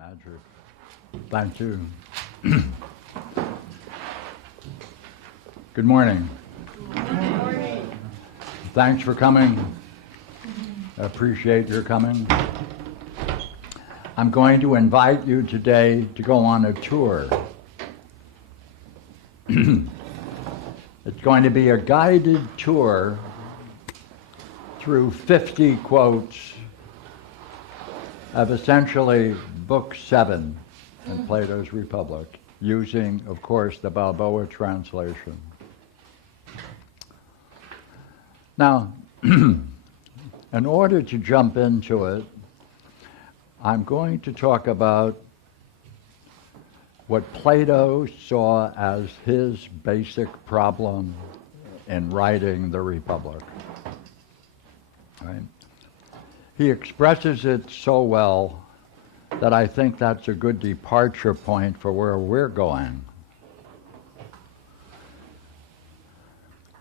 Magic. Thank you. Good morning. Good morning. Thanks for coming. I appreciate your coming. I'm going to invite you today to go on a tour. It's going to be a guided tour through 50 quotes of essentially Book 7 in Plato's Republic, using, of course, the Balboa translation. Now, in order to jump into it, I'm going to talk about what Plato saw as his basic problem in writing the Republic. Right? He expresses it so well that I think that's a good departure point for where we're going.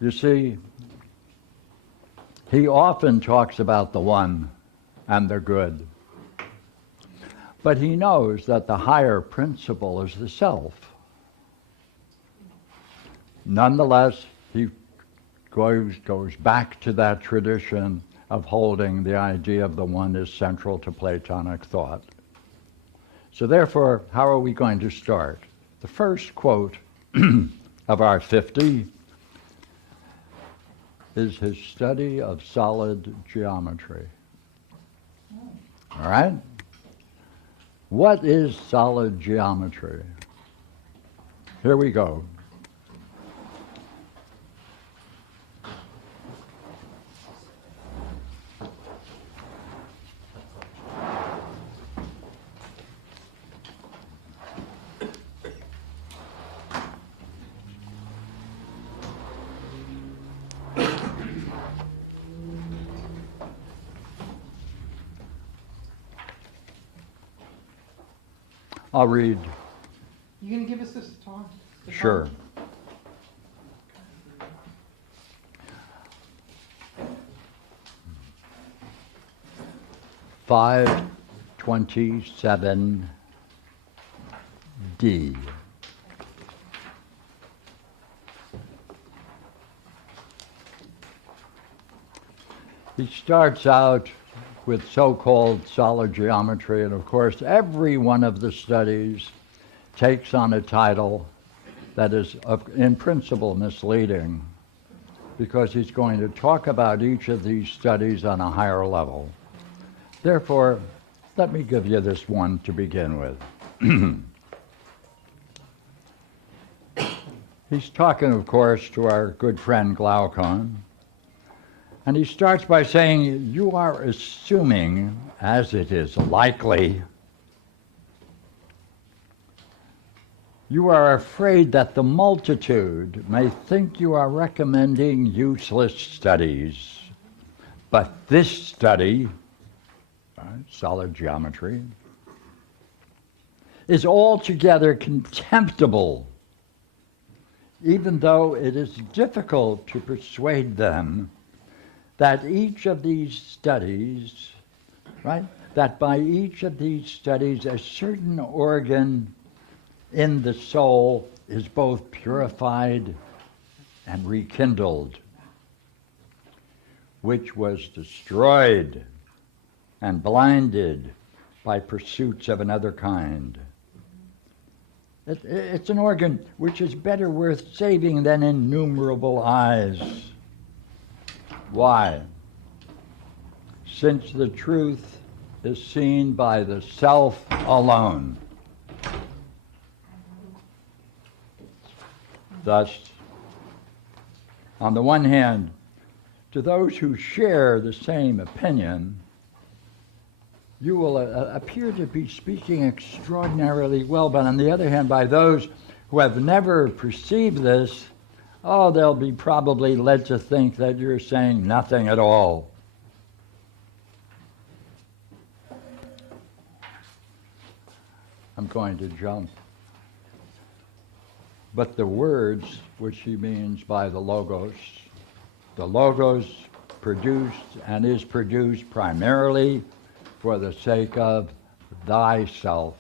You see, he often talks about the one and the good, but he knows that the higher principle is the self. Nonetheless, he goes back to that tradition of holding the idea of the one is central to Platonic thought. So therefore, how are we going to start? The first quote of our 50 is his study of solid geometry. All right? What is solid geometry? Here we go. I'll read. You gonna give us this talk? Sure. $527 D. He starts out with so-called solid geometry, and of course every one of the studies takes on a title that is in principle misleading, because he's going to talk about each of these studies on a higher level. Therefore, let me give you this one to begin with. He's talking, of course, to our good friend Glaucon. And he starts by saying, you are assuming, as it is likely, you are afraid that the multitude may think you are recommending useless studies. But this study, solid geometry, is altogether contemptible, even though it is difficult to persuade them that each of these studies, right, that by each of these studies a certain organ in the soul is both purified and rekindled, which was destroyed and blinded by pursuits of another kind. It's an organ which is better worth saving than innumerable eyes. Why? Since the truth is seen by the self alone. Thus, on the one hand, to those who share the same opinion, you will appear to be speaking extraordinarily well, but on the other hand, by those who have never perceived this, they'll be probably led to think that you're saying nothing at all. I'm going to jump. But the words, which he means by the logos produced and is produced primarily for the sake of thyself.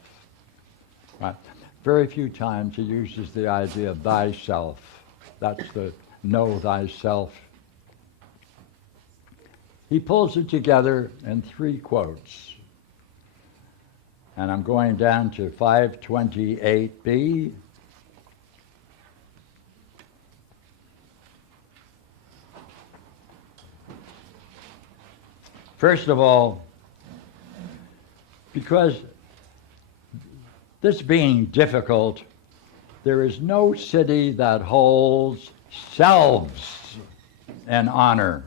Right? Very few times he uses the idea of thyself. That's the know thyself. He pulls it together in 3 quotes. And I'm going down to 528b. First of all, because this being difficult, there is no city that holds selves in honor.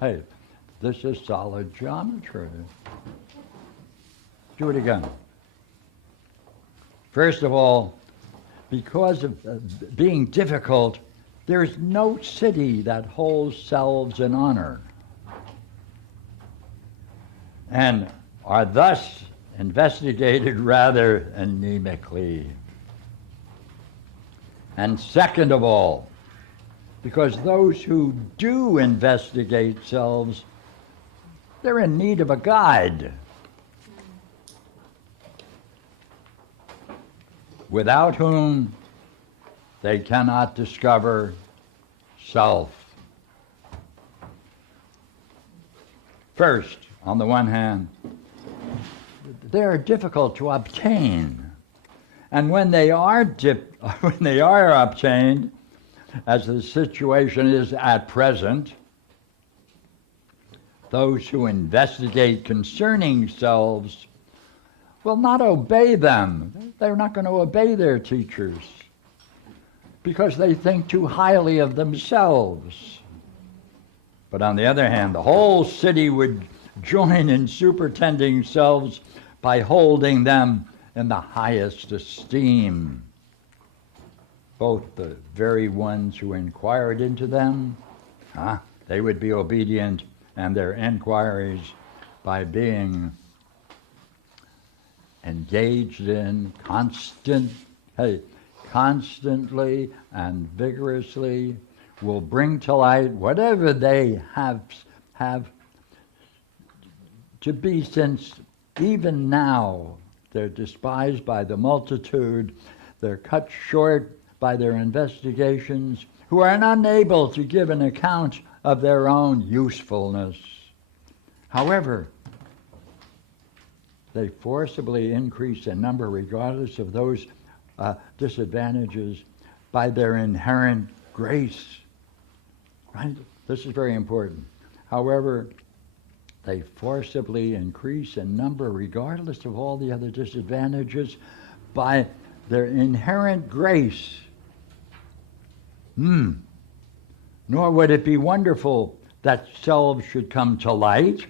Hey, this is solid geometry. Do it again. First of all, because of being difficult, there is no city that holds selves in honor, and are thus investigated rather anemically. And second of all, because those who do investigate selves, they're in need of a guide, without whom they cannot discover self. First, on the one hand, they are difficult to obtain. And when they are obtained, as the situation is at present, those who investigate concerning selves will not obey them. They're not going to obey their teachers because they think too highly of themselves. But on the other hand, the whole city would join in superintending selves by holding them in the highest esteem. Both the very ones who inquired into them, they would be obedient, and their inquiries, by being engaged in constantly and vigorously, will bring to light whatever they have to be, since even now they're despised by the multitude, they're cut short by their investigations, who are unable to give an account of their own usefulness. However, they forcibly increase in number regardless of those disadvantages by their inherent grace. Right? This is very important. However, they forcibly increase in number regardless of all the other disadvantages by their inherent grace. Nor would it be wonderful that selves should come to light.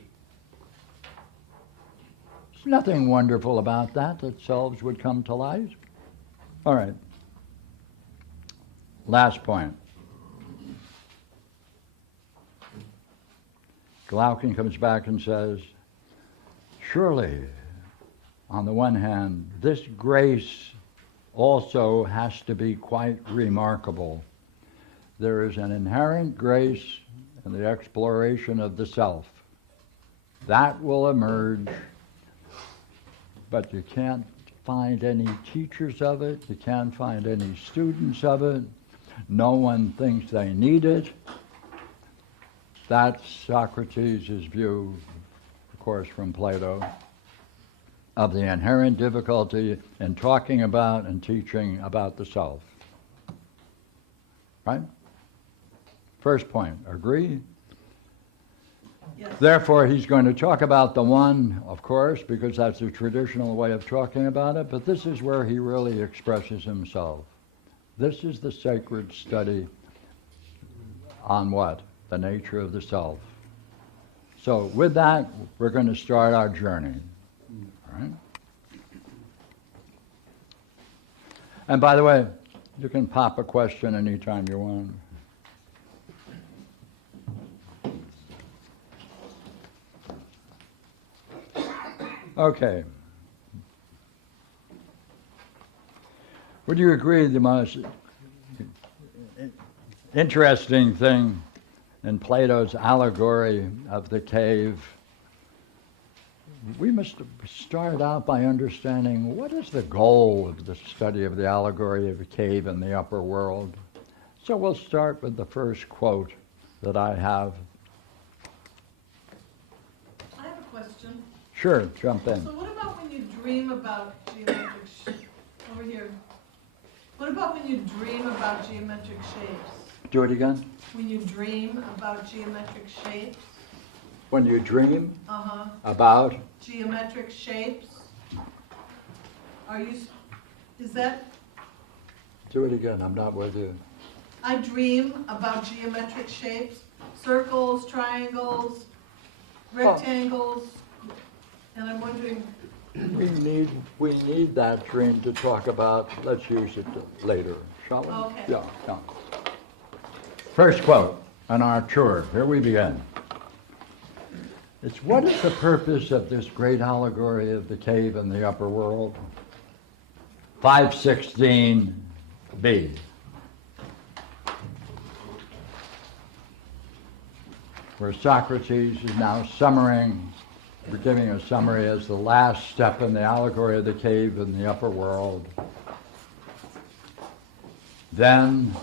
There's nothing wonderful about that selves would come to light. All right. Last point. Glaucon comes back and says, surely, on the one hand, this grace also has to be quite remarkable. There is an inherent grace in the exploration of the self. That will emerge, but you can't find any teachers of it, you can't find any students of it, no one thinks they need it. That's Socrates' view, of course, from Plato, of the inherent difficulty in talking about and teaching about the self. Right? First point, agree? Yes. Therefore, he's going to talk about the one, of course, because that's the traditional way of talking about it, but this is where he really expresses himself. This is the sacred study on what? The nature of the self. So with that, we're going to start our journey. All right? And by the way, you can pop a question anytime you want. Okay. Would you agree the most interesting thing in Plato's allegory of the cave we must start out by understanding what is the goal of the study of the allegory of the cave and the upper world. So we'll start with the first quote that I have. I have a question. Sure, jump in. So what about when you dream about over here. What about when you dream about geometric shapes? Do it again. When you dream about geometric shapes? When you dream Uh-huh. about Geometric shapes? Is that, do it again, I'm not with you. I dream about geometric shapes, circles, triangles, rectangles, and I'm wondering, We need that dream to talk about. Let's use it later, shall we? Okay. Yeah. First quote on our tour. Here we begin. It's what is the purpose of this great allegory of the cave and the upper world? 516b. Where Socrates is now we're giving a summary as the last step in the allegory of the cave and the upper world. Then,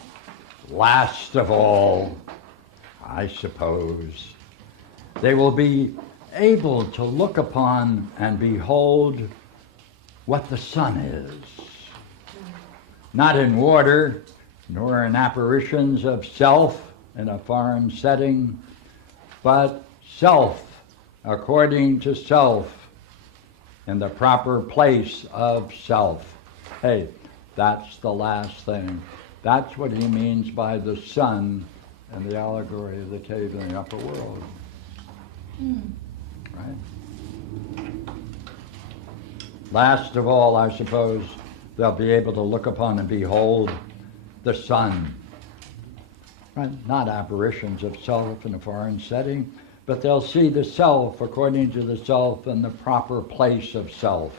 last of all, I suppose, they will be able to look upon and behold what the sun is, not in water, nor in apparitions of self in a foreign setting, but self according to self in the proper place of self. Hey, that's the last thing. That's what he means by the sun and the allegory of the cave in the upper world. Right? Last of all, I suppose, they'll be able to look upon and behold the sun. Right? Not apparitions of self in a foreign setting, but they'll see the self according to the self in the proper place of self.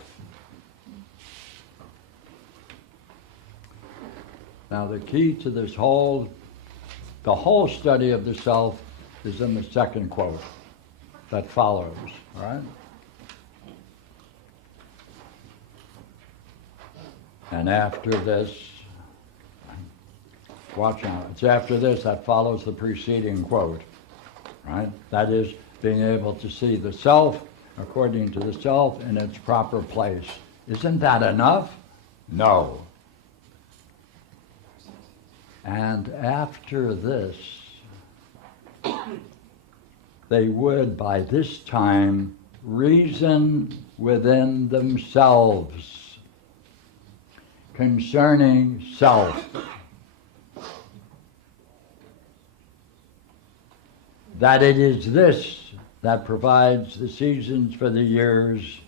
Now the key to the whole study of the self is in the second quote that follows, all right? And after this, watch out, it's after this that follows the preceding quote, right? That is, being able to see the self according to the self in its proper place. Isn't that enough? No. And after this, they would by this time reason within themselves concerning self. That it is this that provides the seasons for the years,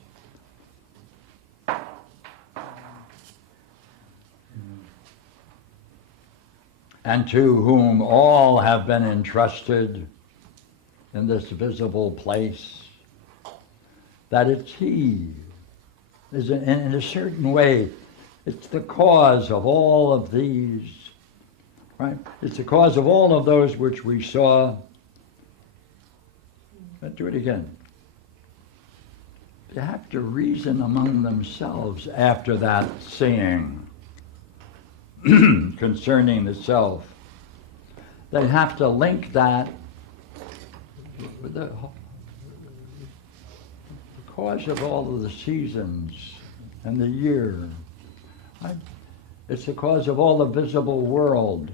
and to whom all have been entrusted in this visible place, that it's he, is in a certain way, it's the cause of all of these, right? It's the cause of all of those which we saw. But do it again. They have to reason among themselves after that seeing concerning the self. They have to link that with the cause of all of the seasons and the year. Right? It's the cause of all the visible world.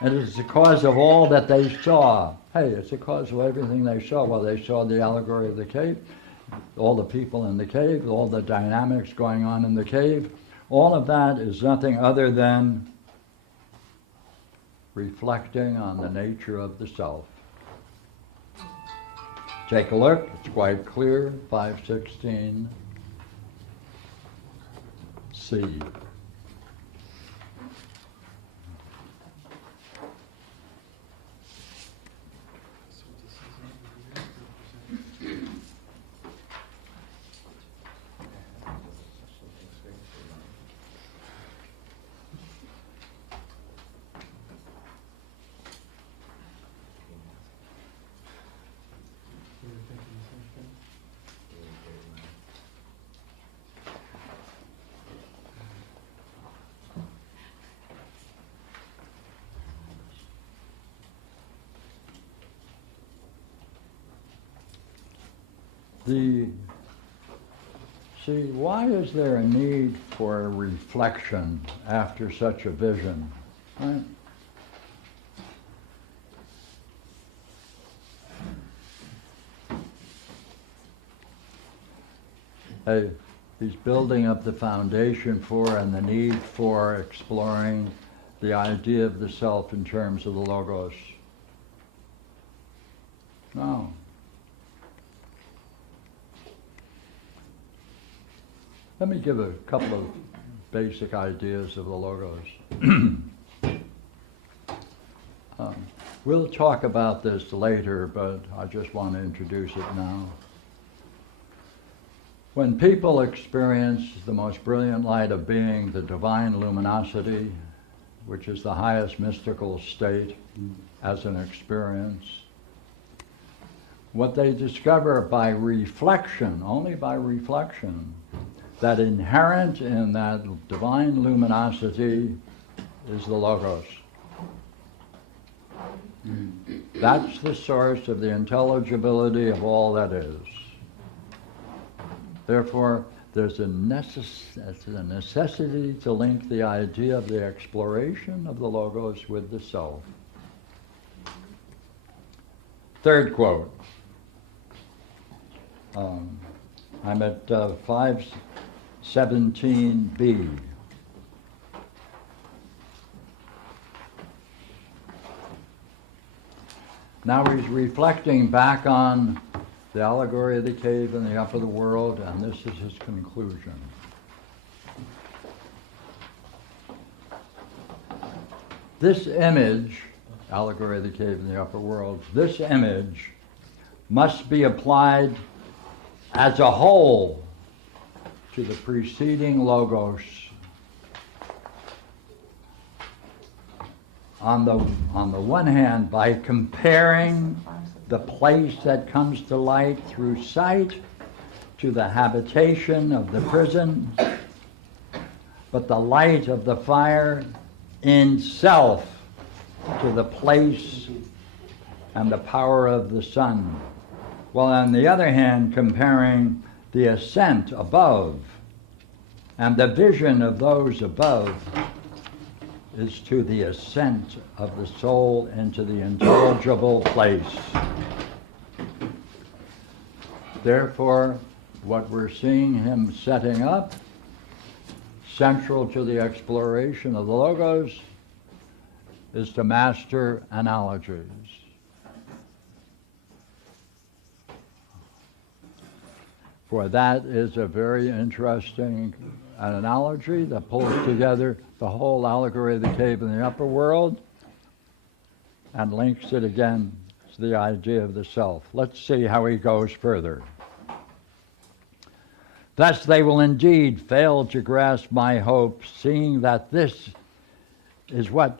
And it's the cause of all that they saw. Hey, it's the cause of everything they saw. Well, they saw the allegory of the cave, all the people in the cave, all the dynamics going on in the cave. All of that is nothing other than reflecting on the nature of the self. Take a look, it's quite clear, 516C. The See, why is there a need for a reflection after such a vision? Right? He's building up the foundation for and the need for exploring the idea of the self in terms of the logos. No. Let me give a couple of basic ideas of the logos. We'll talk about this later, but I just want to introduce it now. When people experience the most brilliant light of being, the divine luminosity, which is the highest mystical state as an experience, what they discover by reflection, only by reflection, that inherent in that divine luminosity is the logos. That's the source of the intelligibility of all that is. Therefore, there's a necessity to link the idea of the exploration of the logos with the self. Third quote. I'm at 517b. Now he's reflecting back on the allegory of the cave and the upper world, and this is his conclusion. This image, allegory of the cave and the upper world, this image must be applied as a whole to the preceding logos. On the one hand, by comparing the place that comes to light through sight to the habitation of the prison, but the light of the fire in self to the place and the power of the sun. While on the other hand, comparing the ascent above and the vision of those above is to the ascent of the soul into the intelligible place. Therefore, what we're seeing him setting up, central to the exploration of the logos, is to master analogies. For that is a very interesting analogy that pulls together the whole allegory of the cave and the upper world and links it again to the idea of the self. Let's see how he goes further. Thus they will indeed fail to grasp my hope, seeing that this is what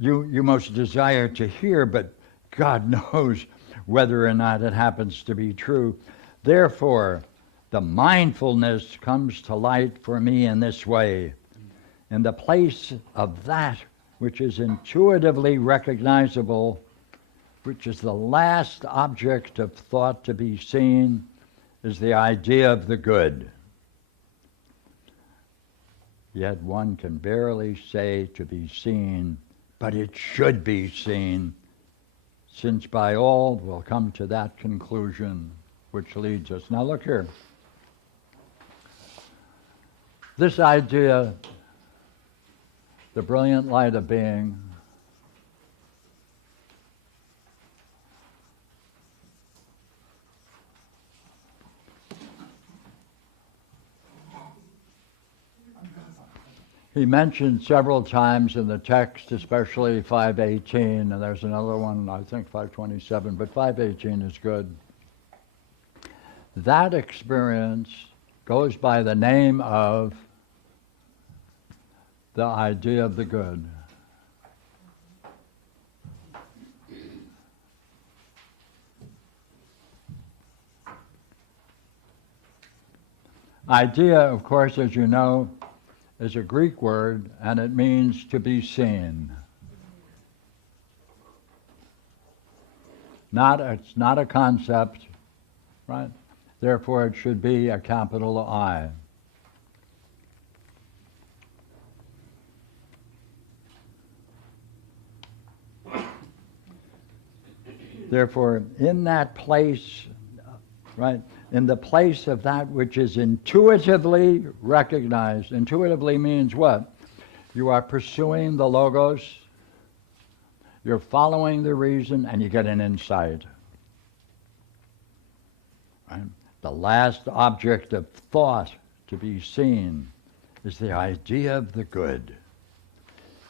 you most desire to hear, but God knows whether or not it happens to be true. Therefore, the mindfulness comes to light for me in this way. In the place of that which is intuitively recognizable, which is the last object of thought to be seen, is the idea of the good. Yet one can barely say to be seen, but it should be seen, since by all we'll come to that conclusion which leads us. Now look here. This idea, the brilliant light of being, he mentioned several times in the text, especially 518, and there's another one, I think 527, but 518 is good. That experience goes by the name of the idea of the good. Idea, of course, as you know, is a Greek word, and it means to be seen. It's not a concept, right? Therefore, it should be a capital I. Therefore, in that place, right, in the place of that which is intuitively recognized, intuitively means what? You are pursuing the logos, you're following the reason, and you get an insight. Right? The last object of thought to be seen is the idea of the good.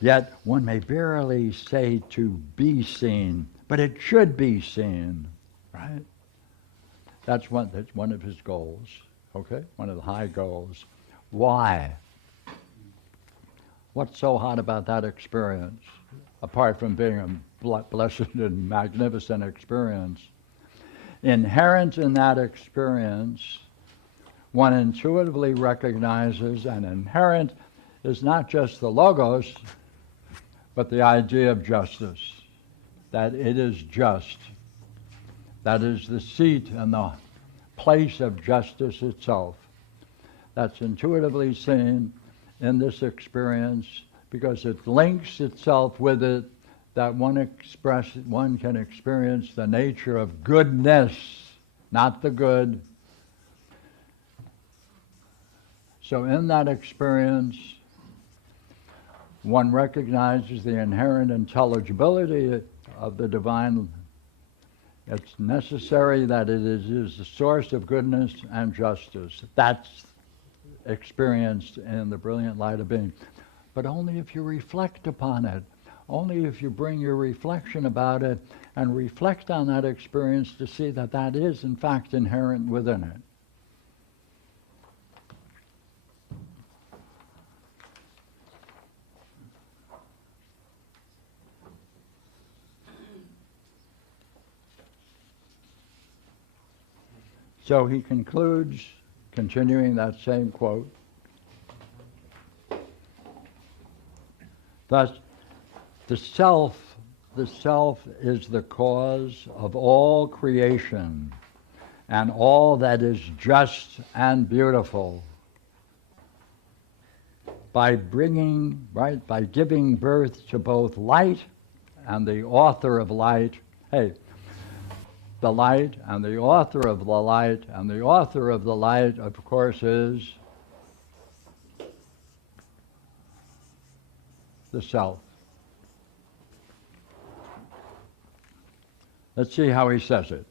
Yet one may barely say to be seen, but it should be seen, right? That's one of his goals, okay? One of the high goals. Why? What's so hot about that experience, apart from being a blessed and magnificent experience? Inherent in that experience, one intuitively recognizes, and inherent is not just the logos, but the idea of justice, that it is just. That is the seat and the place of justice itself. That's intuitively seen in this experience because it links itself with it, that one can experience the nature of goodness, not the good. So in that experience, one recognizes the inherent intelligibility of the divine. It's necessary that it is the source of goodness and justice. That's experienced in the brilliant light of being. But only if you reflect upon it. Only if you bring your reflection about it and reflect on that experience to see that that is, in fact, inherent within it. So he concludes, continuing that same quote, thus, the self is the cause of all creation and all that is just and beautiful. By giving birth to both light and the author of light, the light and the author of the light, and the author of the light, of course, is the self. Let's see how he says it.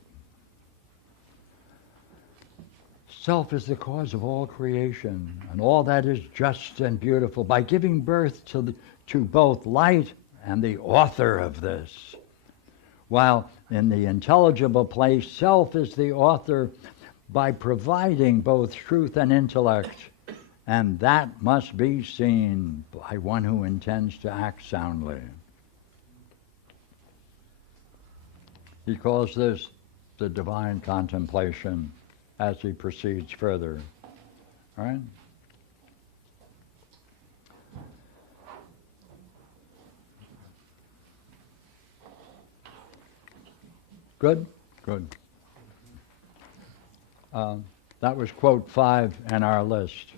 Self is the cause of all creation and all that is just and beautiful, by giving birth to both light and the author of this. While in the intelligible place, self is the author by providing both truth and intellect, and that must be seen by one who intends to act soundly. He calls this the divine contemplation as he proceeds further. All right? Good? Good. That was quote 5 in our list.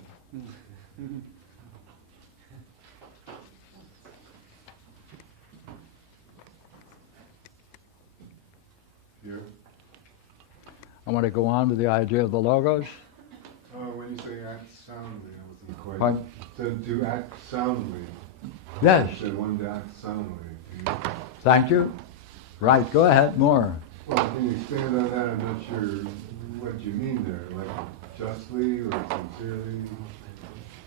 Here. I want to go on with the idea of the logos. When you say act soundly, I wasn't quite. Pardon? To act soundly. Yes. You said one to act soundly. Thank you. Right, go ahead, more. Well, can you expand on that? I'm not sure what you mean there. Like justly or sincerely?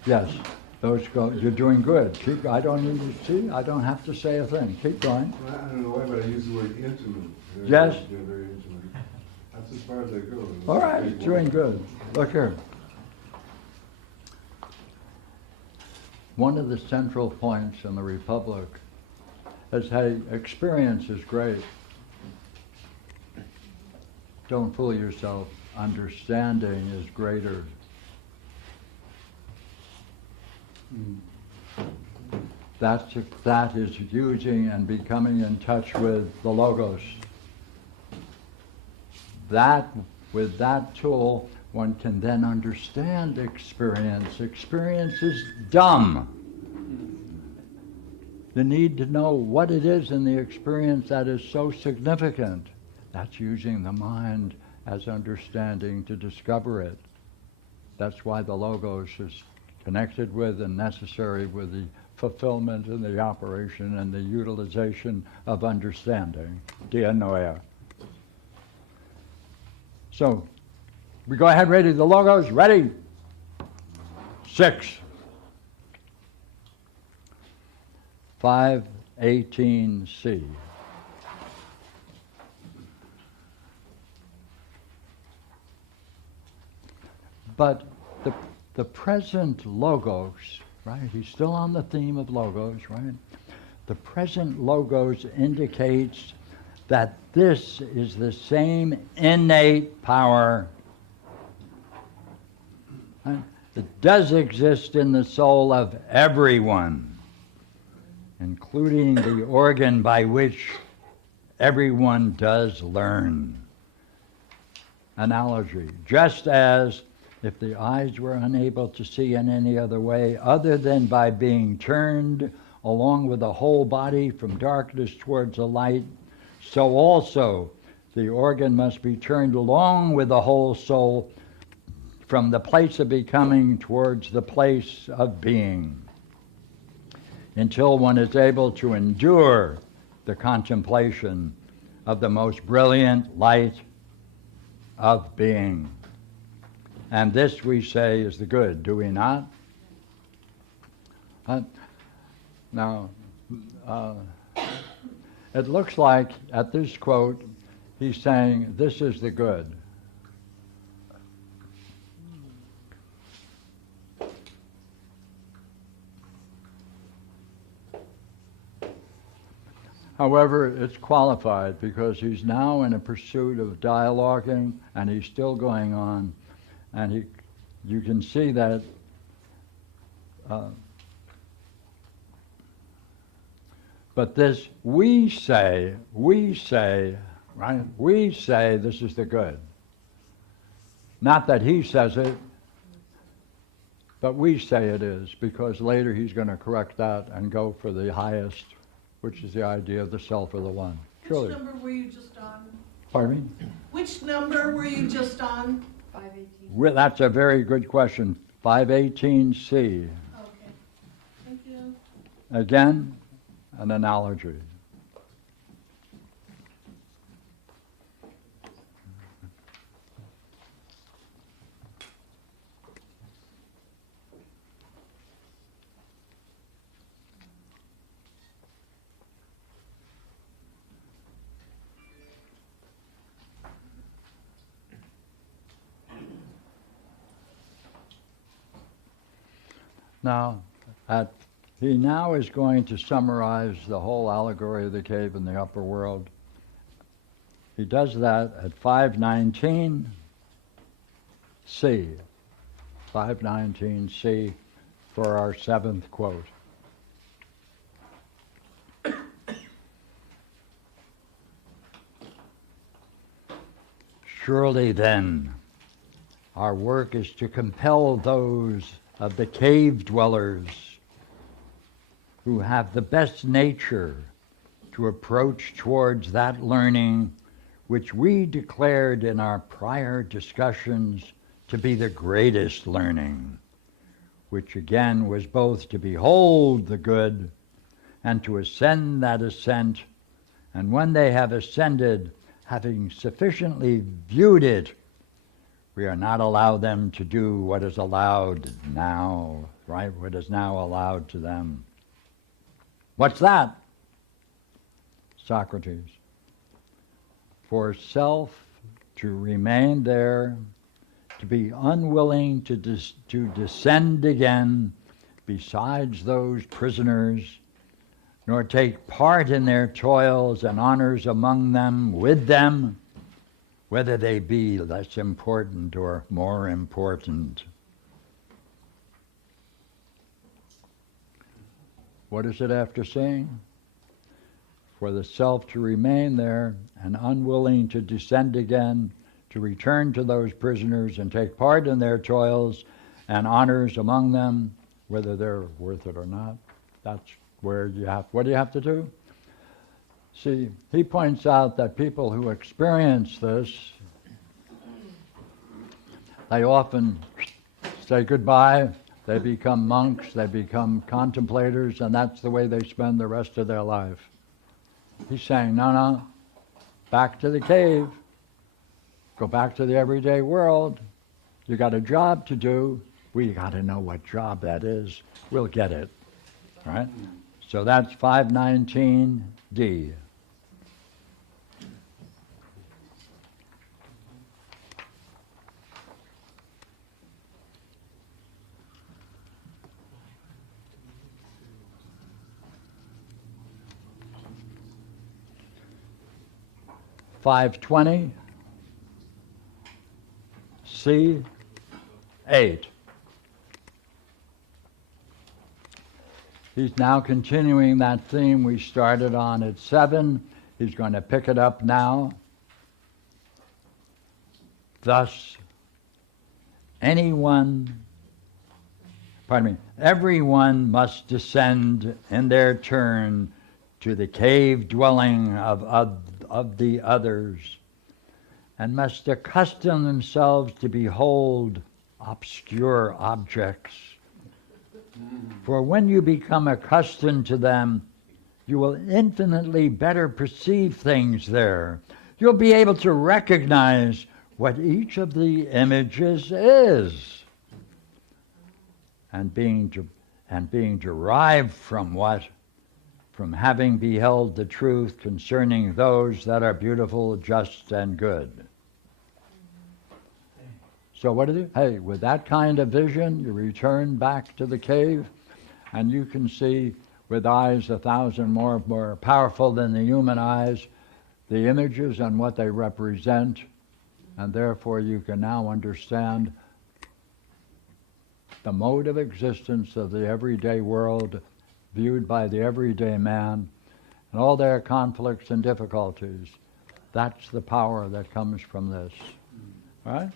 Yes, those go. You're doing good. Keep. I don't have to say a thing. Keep going. Well, I don't know why, but I use the word intimate. Yes. They're very intimate. That's as far as I go. All right, doing good. Look here. One of the central points in the Republic is, hey, experience is great. Don't fool yourself. Understanding is greater. That is using and becoming in touch with the Logos. That With that tool, one can then understand experience. Experience is dumb. The need to know what it is in the experience that is so significant. That's using the mind as understanding to discover it. That's why the logos is connected with and necessary with the fulfillment and the operation and the utilization of understanding. Dianoia. So, we go ahead, ready, the logos, ready? 6. 518C. But the present logos, right? He's still on the theme of logos, right? The present logos indicates that this is the same innate power that does exist in the soul of everyone, including the organ by which everyone does learn. Analogy. Just as if the eyes were unable to see in any other way other than by being turned along with the whole body from darkness towards the light, so also the organ must be turned along with the whole soul from the place of becoming towards the place of being, until one is able to endure the contemplation of the most brilliant light of being. And this, we say, is the good, do we not? Now, it looks like, at this quote, he's saying, this is the good. However, it's qualified because he's now in a pursuit of dialoguing, and he's still going on, and you can see that but this, we say, right? We say this is the good. Not that he says it, but we say it is, because later he's going to correct that and go for the highest, which is the idea of the self or the one. Which number were you just on? Pardon me? Which number were you just on? 518. Well, that's a very good question. 518C. Okay. Thank you. Again, an analogy. Now, he now is going to summarize the whole allegory of the cave and the upper world. He does that at 519C. 519C for our 7th quote. Surely then, our work is to compel those of the cave dwellers who have the best nature to approach towards that learning which we declared in our prior discussions to be the greatest learning, which again was both to behold the good and to ascend that ascent, and when they have ascended, having sufficiently viewed it, we are not allowed them to do what is allowed now, right? What is now allowed to them. What's that? Socrates. For self to remain there, to be unwilling to descend again besides those prisoners, nor take part in their toils and honors among them, with them, whether they be less important or more important. What is it after saying? For the self to remain there and unwilling to descend again to return to those prisoners and take part in their toils and honors among them, whether they're worth it or not. That's where what do you have to do? See, he points out that people who experience this, they often say goodbye, they become monks, they become contemplators, and that's the way they spend the rest of their life. He's saying, no, back to the cave. Go back to the everyday world. You got a job to do. We got to know what job that is. We'll get it. Right? So that's 519D. $520 C 8. He's now continuing that theme we started on at 7. He's going to pick it up now. Thus, everyone must descend in their turn to the cave dwelling of the others, and must accustom themselves to behold obscure objects. For when you become accustomed to them, you will infinitely better perceive things there. You'll be able to recognize what each of the images is, and being derived from what? From having beheld the truth concerning those that are beautiful, just, and good. So what do you do? Hey, with that kind of vision, you return back to the cave, and you can see with eyes 1,000 more powerful than the human eyes, the images and what they represent, and therefore you can now understand the mode of existence of the everyday world viewed by the everyday man and all their conflicts and difficulties. That's the power that comes from this. All right?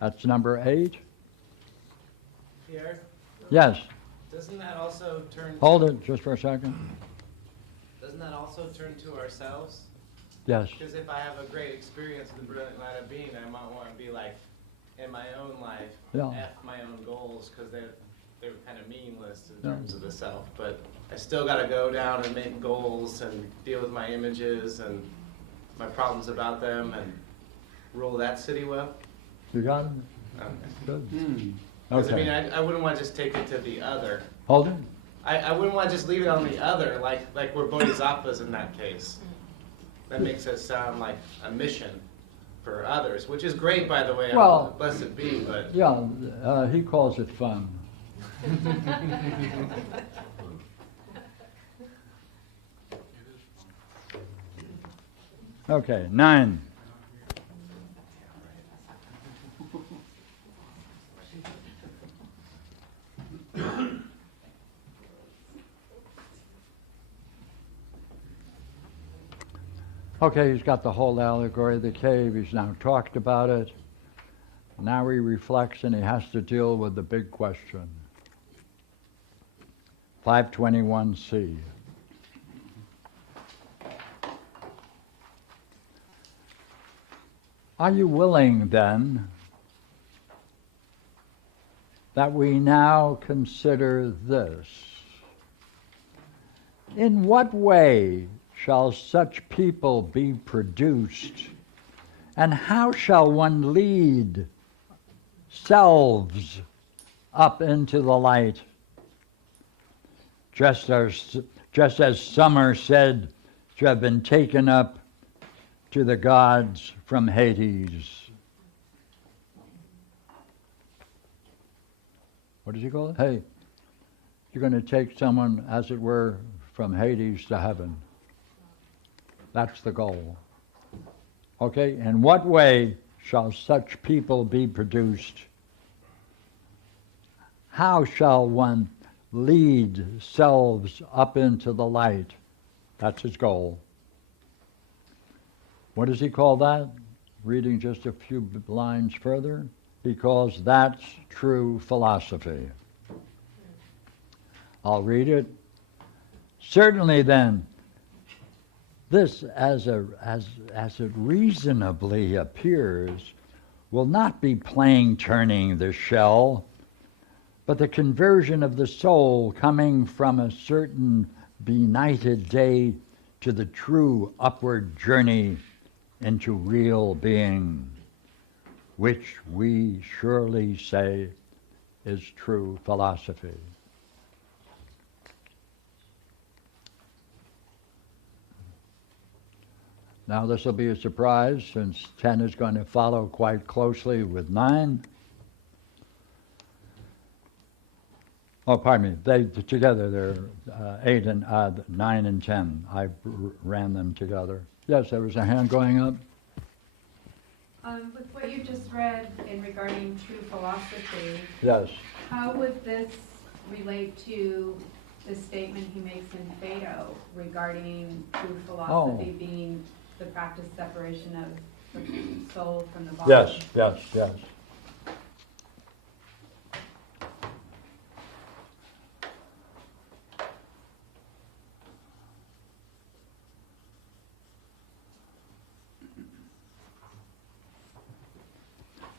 That's number 8. Pierre, Yes. doesn't that also turn Hold it just for a second. Doesn't that also turn to ourselves? Yes. Because if I have a great experience with the brilliant light of being, I might want to be like, in my own life, F my own goals, because they're kind of meaningless in terms of the self. But I still got to go down and make goals and deal with my images and my problems about them and rule that city well. You got it? Okay. Good. Because Okay. I mean, I wouldn't want to just take it to the other. Hold it. I wouldn't want to just leave it on the other, like we're bodhisattvas in that case. That makes it sound like a mission for others, which is great, by the way. Well, blessed be, but Yeah, he calls it fun. Okay, 9. Okay, he's got the whole allegory of the cave. He's now talked about it. Now he reflects and he has to deal with the big question. 521C. Are you willing, then, that we now consider this? In what way shall such people be produced, and how shall one lead selves up into the light? Just as some are said to have been taken up to the gods from Hades. What does he call it? Hey, you're going to take someone, as it were, from Hades to heaven. That's the goal. Okay, in what way shall such people be produced? How shall one lead selves up into the light? That's his goal. What does he call that? reading just a few lines further, he calls that's true philosophy. I'll read it. Certainly then, this, as it reasonably appears, will not be plain turning the shell, but the conversion of the soul coming from a certain benighted day to the true upward journey into real being, which we surely say is true philosophy. Now this will be a surprise, since 10 is going to follow quite closely with 9. Oh, pardon me. They together they're 8 and 9 and 10. I ran them together. Yes, there was a hand going up. With what you just read in regarding true philosophy, Yes. how would this relate to the statement he makes in Plato regarding true philosophy being the practice separation of the soul from the body? Yes.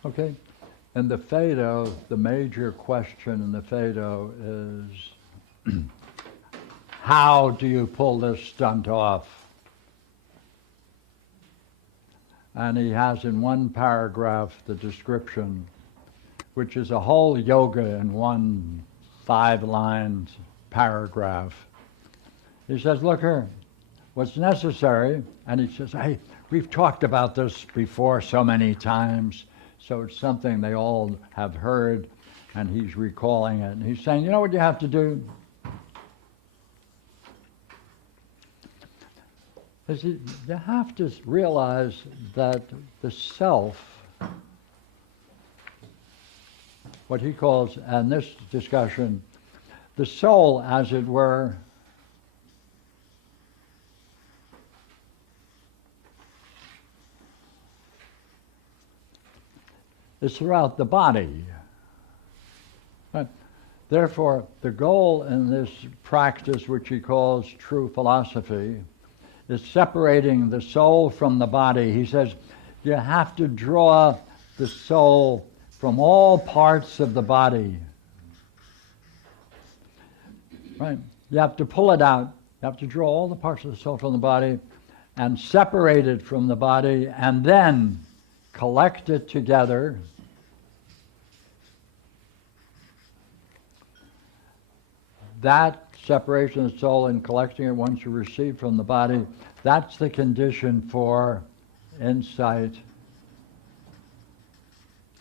Okay. In the Phaedo, the major question in the Phaedo is, how do you pull this stunt off? And he has in one paragraph the description, which is a whole yoga in one 5-line paragraph. He says, look here, what's necessary, and he says, hey, we've talked about this before so many times, so it's something they all have heard, and he's recalling it. And he's saying, you know what you have to do? Is you have to realize that the self, what he calls, in this discussion, the soul, as it were, is throughout the body. Right? Therefore, the goal in this practice, which he calls true philosophy, is separating the soul from the body. He says you have to draw the soul from all parts of the body. Right? You have to pull it out. You have to draw all the parts of the soul from the body and separate it from the body, and then collect it together. That separation of the soul and collecting it once you receive from the body, that's the condition for insight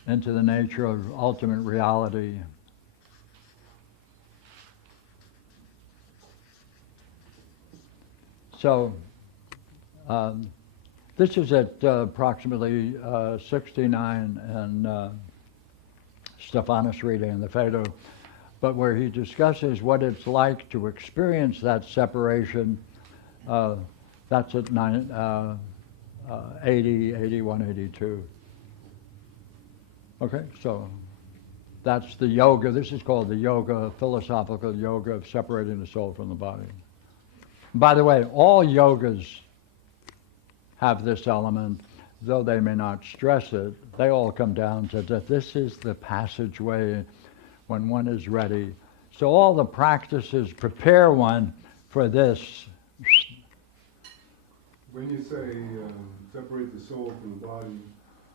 into the nature of ultimate reality. So, this is at approximately 69 and Stephanus reading in the Phaedo, but where he discusses what it's like to experience that separation, that's at 80, 81, 82. Okay, so that's the yoga. This is called the yoga, philosophical yoga of separating the soul from the body. By the way, all yogas have this element, though they may not stress it. They all come down to that this is the passageway when one is ready. So all the practices prepare one for this. When you say separate the soul from the body,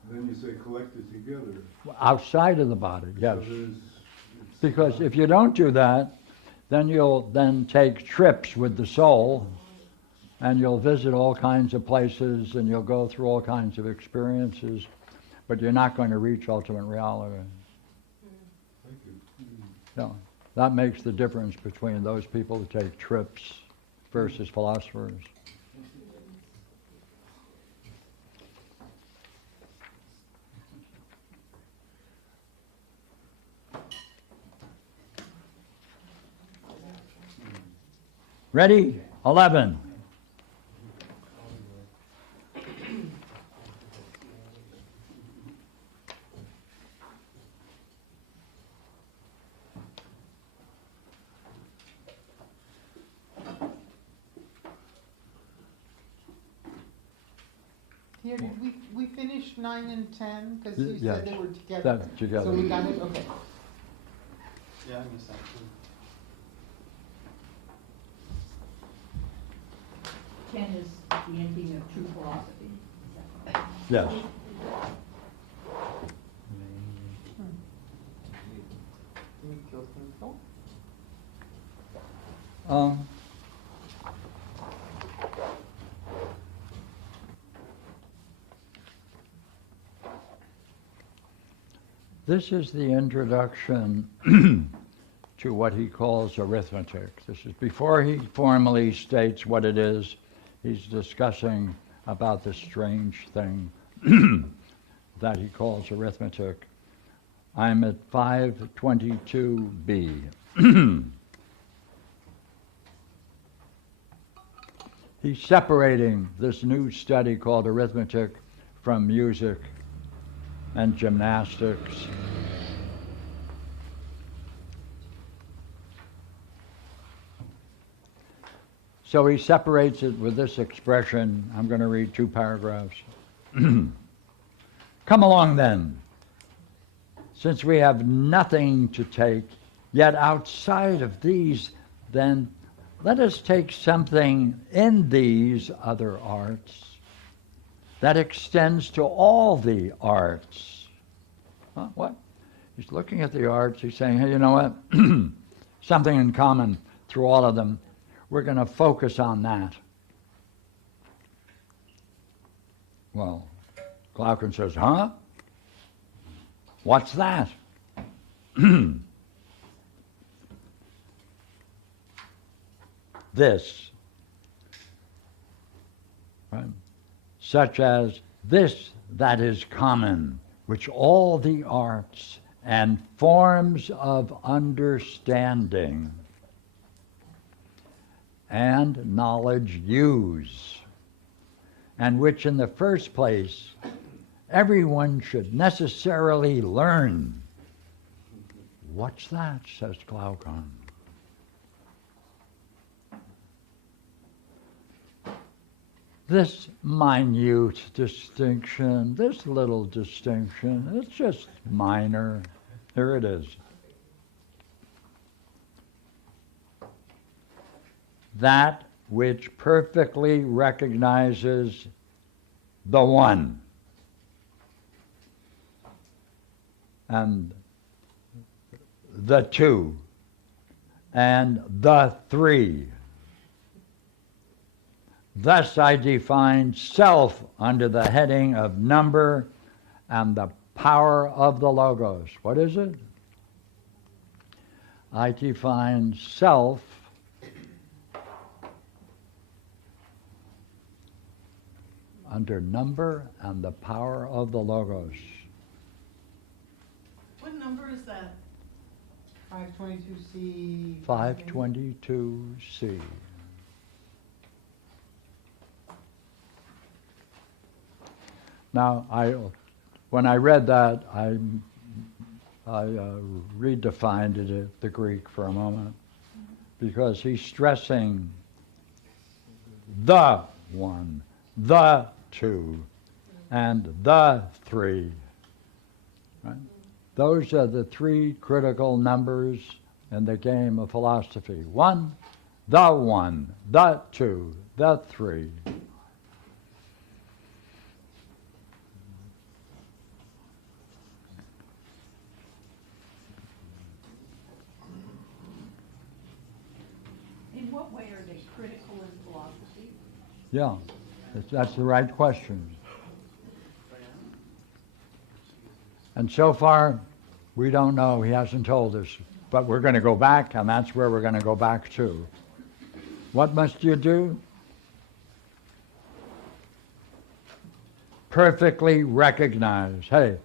then you say collect it together. Outside of the body, yes. So because if you don't do that, then you'll then take trips with the soul, and you'll visit all kinds of places, and you'll go through all kinds of experiences, but you're not going to reach ultimate reality. Thank you. No, that makes the difference between those people who take trips versus philosophers. Ready? 11. Here, did we finished 9 and 10? Because you Yes. said they were together. That's together. So we got it, okay. Yeah, I missed that too. 10 is the ending of true philosophy. Is that right? Yes. Can we kill some? Um, this is the introduction to what he calls arithmetic. This is before he formally states what it is. He's discussing about this strange thing that he calls arithmetic. I'm at 522b. He's separating this new study called arithmetic from music and gymnastics. So he separates it with this expression. I'm going to read 2 paragraphs. Come along then, since we have nothing to take, yet outside of these, then let us take something in these other arts that extends to all the arts. Huh? What? He's looking at the arts, he's saying, hey, you know what? Something in common through all of them. We're going to focus on that. Well, Glaucon says, huh? What's that? This, right? Such as this that is common, which all the arts and forms of understanding and knowledge use, and which in the first place everyone should necessarily learn. What's that, says Glaucon. This minute distinction, this little distinction, it's just minor. Here it is. That which perfectly recognizes the one and the two and the three. Thus I define self under the heading of number and the power of the logos. What is it? I define self under number and the power of the logos. What number is that? 522C. 522C. Now, when I read that, I redefined it, the Greek, for a moment, because he's stressing the one, the two, and the three. Right? Those are the 3 critical numbers in the game of philosophy. 1, the 2, the 3. In what way are they critical in philosophy? Yeah, that's the right question. And so far, we don't know. He hasn't told us. But we're going to go back, and that's where we're going to go back to. What must you do? Perfectly recognize. Hey,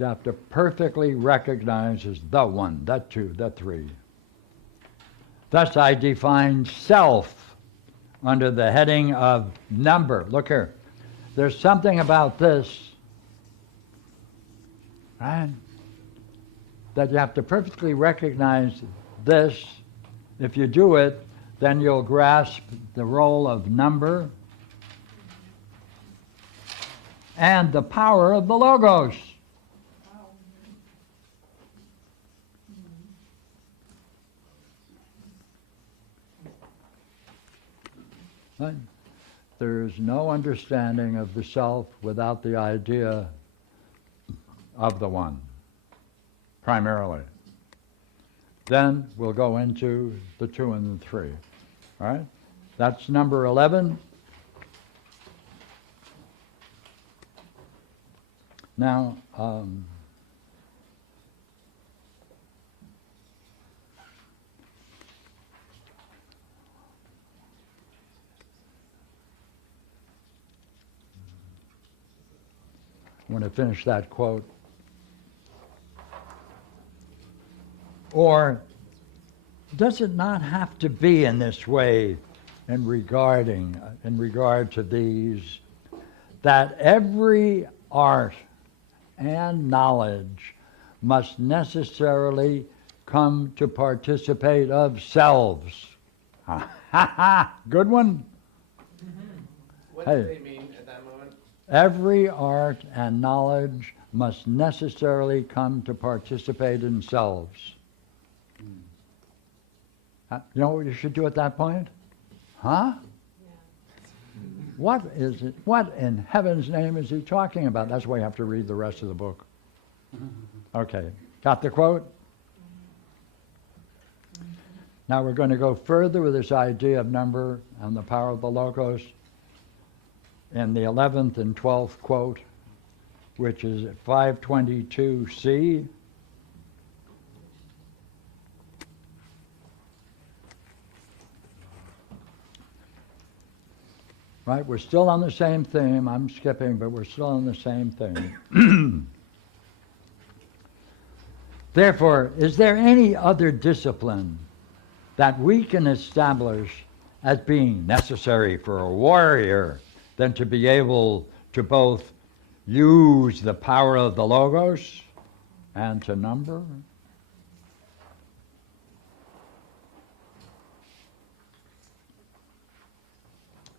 you have to perfectly recognize as the one, the two, the three. Thus I define self under the heading of number. Look here. There's something about this, right, that you have to perfectly recognize this. If you do it, then you'll grasp the role of number and the power of the Logos. Right? There is no understanding of the self without the idea of the one, primarily. Then we'll go into the 2 and the 3. All right? That's number 11. Now, I want to finish that quote. Or does it not have to be in this way in regard to these, that every art and knowledge must necessarily come to participate of selves? Ha ha! Good one. What Hey. do they mean at that moment? Every art and knowledge must necessarily come to participate in selves. You know what you should do at that point? Huh? What is it? What in heaven's name is he talking about? That's why you have to read the rest of the book. Okay, got the quote? Now we're going to go further with this idea of number and the power of the Logos in the 11th and 12th quote, which is at 522c. Right, we're still on the same theme. I'm skipping, but we're still on the same thing. Therefore, is there any other discipline that we can establish as being necessary for a warrior than to be able to both use the power of the Logos and to number?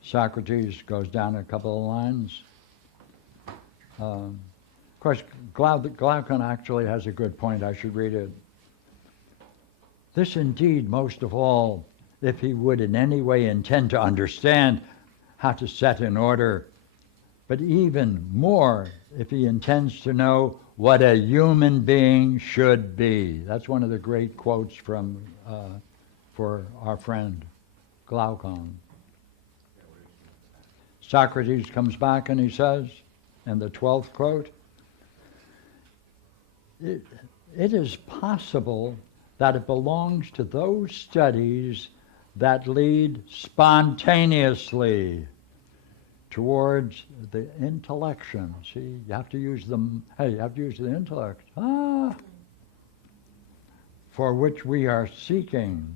Socrates goes down a couple of lines. Of course, Glaucon actually has a good point. I should read it. This indeed, most of all, if he would in any way intend to understand how to set in order, but even more if he intends to know what a human being should be. That's one of the great quotes from for our friend Glaucon. Socrates comes back and he says, in the 12th quote, it is possible that it belongs to those studies that lead spontaneously towards the intellection. See, you have to use them. Hey, you have to use the intellect. For which we are seeking.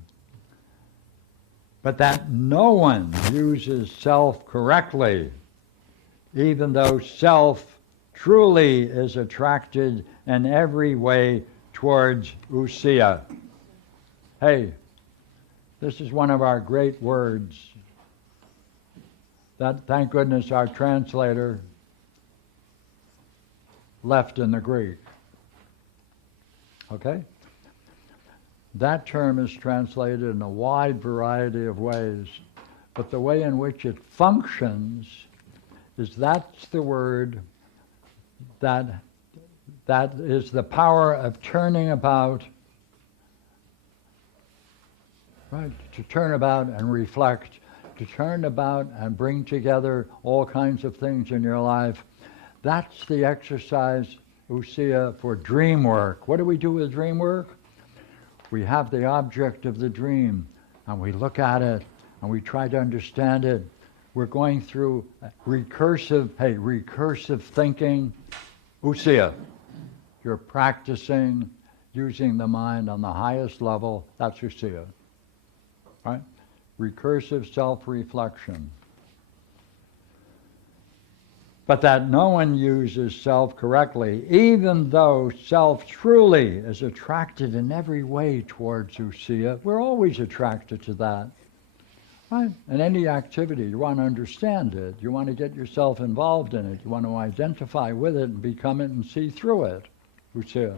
But that no one uses self correctly, even though self truly is attracted in every way towards ousia. Hey, this is one of our great words that, thank goodness, our translator left in the Greek. Okay? That term is translated in a wide variety of ways, but the way in which it functions is that's the word that is the power of turning about, right? To turn about and reflect, to turn about and bring together all kinds of things in your life. That's the exercise, ousia, for dream work. What do we do with dream work? We have the object of the dream, and we look at it, and we try to understand it. We're going through recursive thinking, ousia. You're practicing using the mind on the highest level. That's ousia, right? Recursive self-reflection. But that no one uses self correctly, even though self truly is attracted in every way towards ousia. We're always attracted to that. Right? And any activity, you want to understand it. You want to get yourself involved in it. You want to identify with it and become it and see through it. Lucia.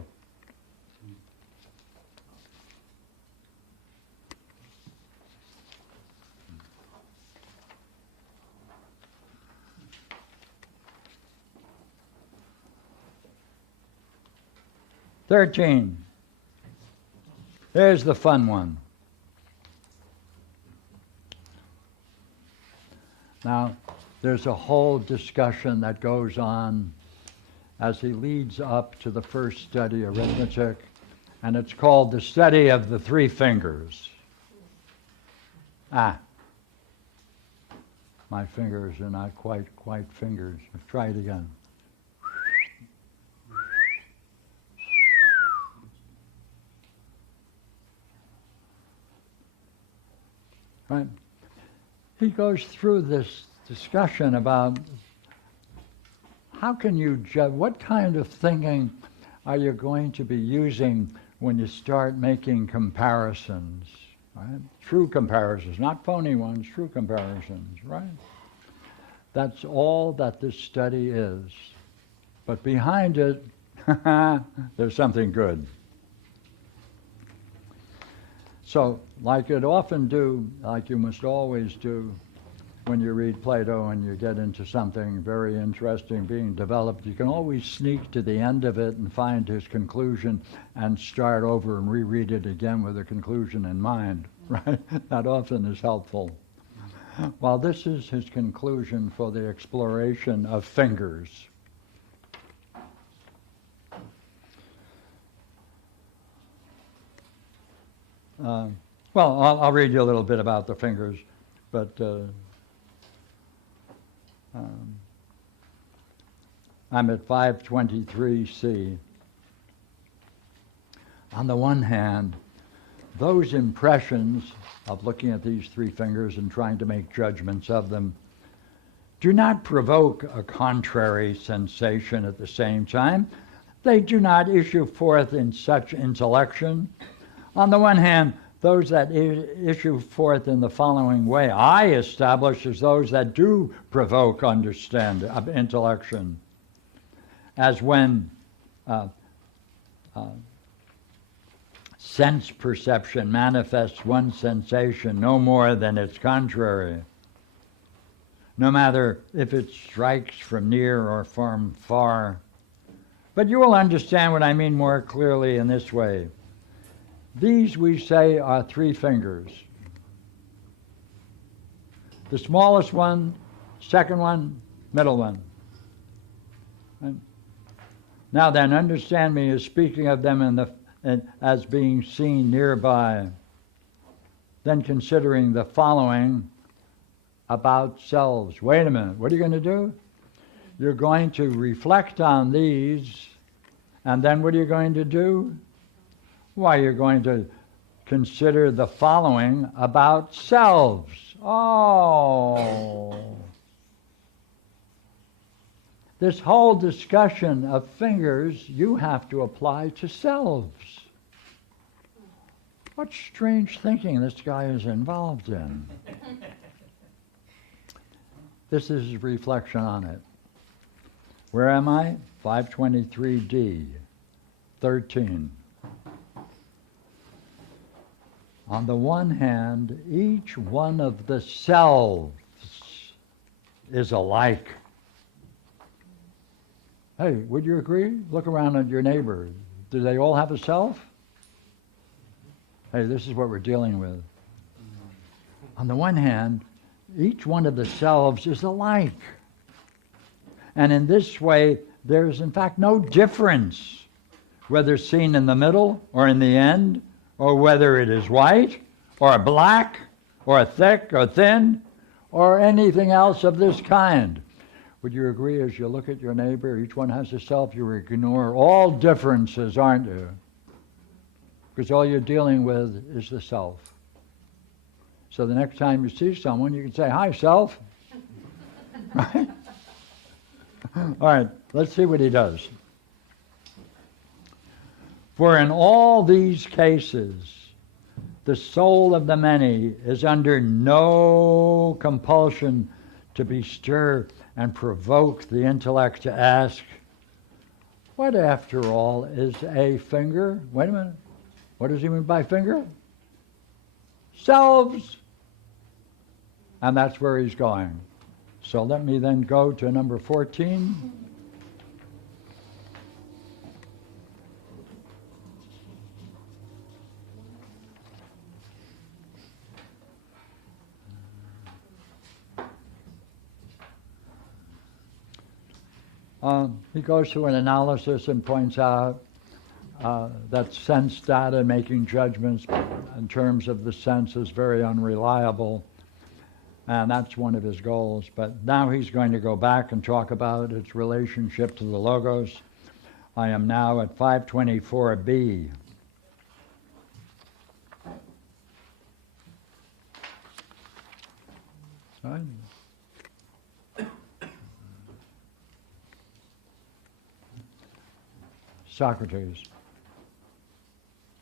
"13. Here's the fun one. Now, there's a whole discussion that goes on as he leads up to the first study, arithmetic, and it's called the study of the three fingers. My fingers are not quite fingers. Let's try it again. Right? He goes through this discussion about how can you judge, what kind of thinking are you going to be using when you start making comparisons, right? True comparisons, not phony ones, true comparisons, right? That's all that this study is. But behind it, there's something good. So, like it often do, like you must always do, when you read Plato and you get into something very interesting being developed, you can always sneak to the end of it and find his conclusion and start over and reread it again with the conclusion in mind, right? That often is helpful. Well, this is his conclusion for the exploration of fingers. Well, I'll read you a little bit about the fingers, but I'm at 523C. On the one hand, those impressions of looking at these three fingers and trying to make judgments of them do not provoke a contrary sensation at the same time. They do not issue forth in such intellection. On the one hand, those that issue forth in the following way, I establish as those that do provoke intellection, as when sense perception manifests one sensation no more than its contrary, no matter if it strikes from near or from far. But you will understand what I mean more clearly in this way. These, we say, are three fingers. The smallest one, second one, middle one. Right? Now then, understand me as speaking of them as being seen nearby. Then considering the following about selves. Wait a minute, what are you going to do? You're going to reflect on these, and then what are you going to do? Why, you're going to consider the following about selves. Oh. This whole discussion of fingers you have to apply to selves. What strange thinking this guy is involved in. This is his reflection on it. Where am I? 523D, 13. On the one hand, each one of the selves is alike. Hey, would you agree? Look around at your neighbor. Do they all have a self? Hey, this is what we're dealing with. On the one hand, each one of the selves is alike. And in this way, there's in fact no difference, whether seen in the middle or in the end, or whether it is white, or black, or thick, or thin, or anything else of this kind. Would you agree as you look at your neighbor, each one has a self, you ignore all differences, aren't you? Because all you're dealing with is the self. So the next time you see someone, you can say, "Hi, self." Right? All right, let's see what he does. For in all these cases, the soul of the many is under no compulsion to bestir and provoke the intellect to ask, what after all is a finger? Wait a minute. What does he mean by finger? Selves. And that's where he's going. So let me then go to number 14. He goes through an analysis and points out that sense data, making judgments in terms of the sense, is very unreliable, and that's one of his goals. But now he's going to go back and talk about its relationship to the logos. I am now at 524b. Right. Socrates,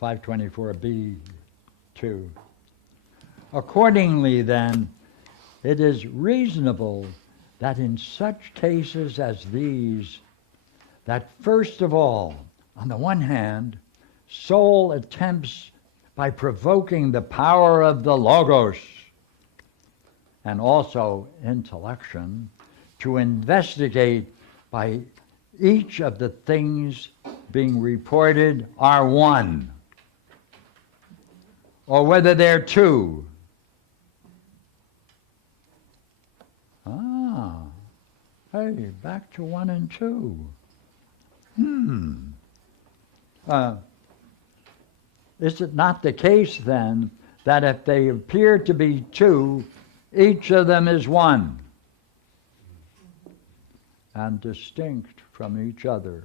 524b2. Accordingly, then, it is reasonable that in such cases as these, that first of all, on the one hand, soul attempts by provoking the power of the logos and also intellection to investigate by each of the things being reported are one, or whether they're two. Hey, back to 1 and 2. Is it not the case then that if they appear to be two, each of them is one and distinct from each other?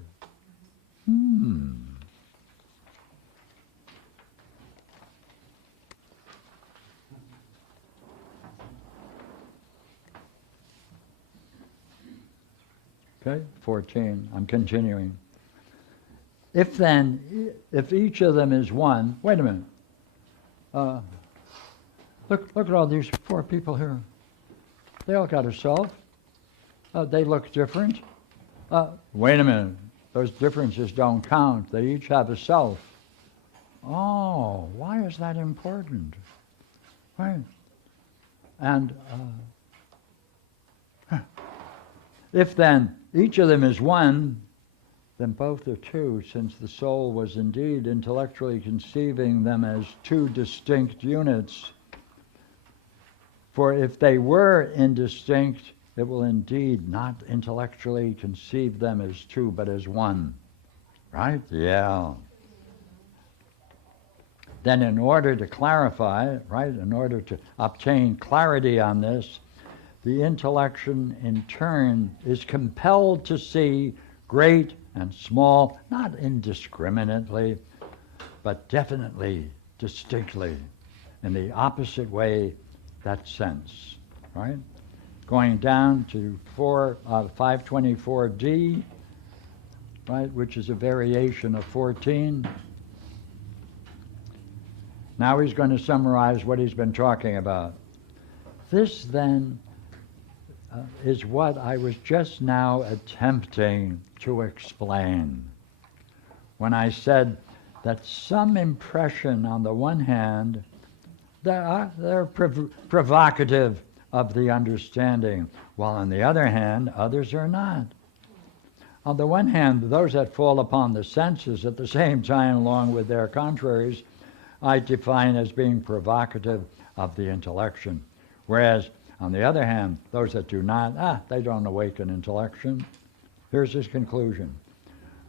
Okay, 14, I'm continuing. If each of them is one, wait a minute. Look at all these 4 people here. They all got a self. They look different. Wait a minute. Those differences don't count. They each have a self. Oh, why is that important? Right. And if then each of them is one, then both are two, since the soul was indeed intellectually conceiving them as 2 distinct units. For if they were indistinct, it will indeed not intellectually conceive them as 2, but as 1. Right? Yeah. Then in order to clarify, right, in order to obtain clarity on this, the intellection in turn is compelled to see great and small, not indiscriminately, but definitely, distinctly, in the opposite way, that sense, right? Going down to 524d, right, which is a variation of 14. Now he's going to summarize what he's been talking about. This then is what I was just now attempting to explain when I said that some impression on the one hand, they're provocative of the understanding, while on the other hand, others are not. On the one hand, those that fall upon the senses at the same time along with their contraries, I define as being provocative of the intellection. Whereas, on the other hand, those that do not, they don't awaken intellection. Here's his conclusion.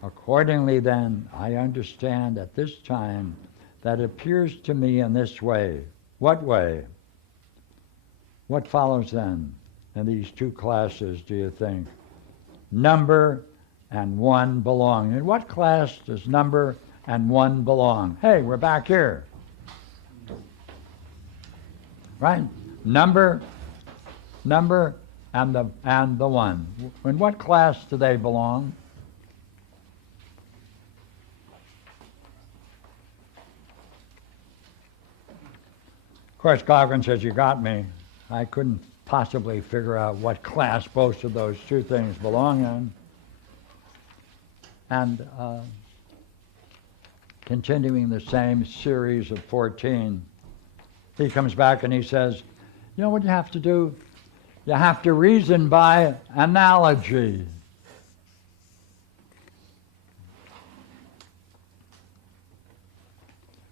Accordingly then, I understand at this time that appears to me in this way. What way? What follows then in these 2 classes, do you think? Number and 1 belong. In what class does number and 1 belong? Hey, we're back here. Right? Number and the 1. In what class do they belong? Of course, Goggin says, you got me. I couldn't possibly figure out what class both of those two things belong in. And continuing the same series of 14, he comes back and he says, you know what you have to do? You have to reason by analogy.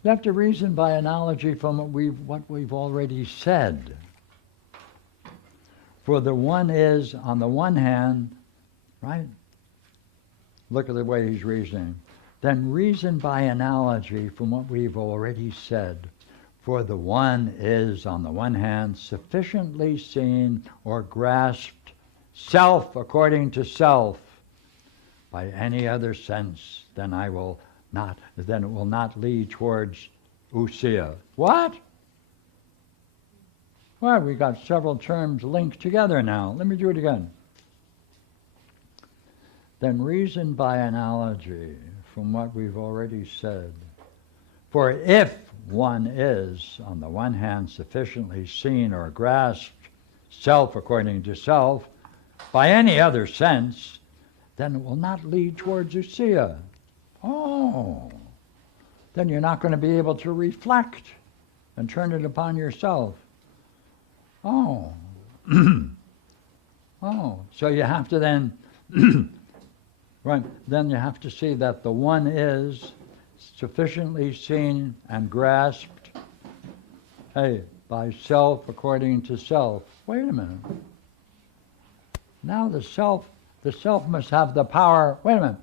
You have to reason by analogy from what we've already said. For the one is, on the one hand, right? Look at the way he's reasoning. Then reason by analogy from what we've already said. For the one is, on the one hand, sufficiently seen or grasped self according to self by any other sense, then it will not lead towards ousia. What? Well, we got several terms linked together now. Let me do it again. Then reason by analogy from what we've already said. For if one is, on the one hand, sufficiently seen or grasped self according to self by any other sense, then it will not lead towards ousia. Oh, then you're not going to be able to reflect and turn it upon yourself. Oh, oh, so you have to then, right, then you have to see that the one is sufficiently seen and grasped, hey, by self according to self. Wait a minute. Now the self must have the power, wait a minute,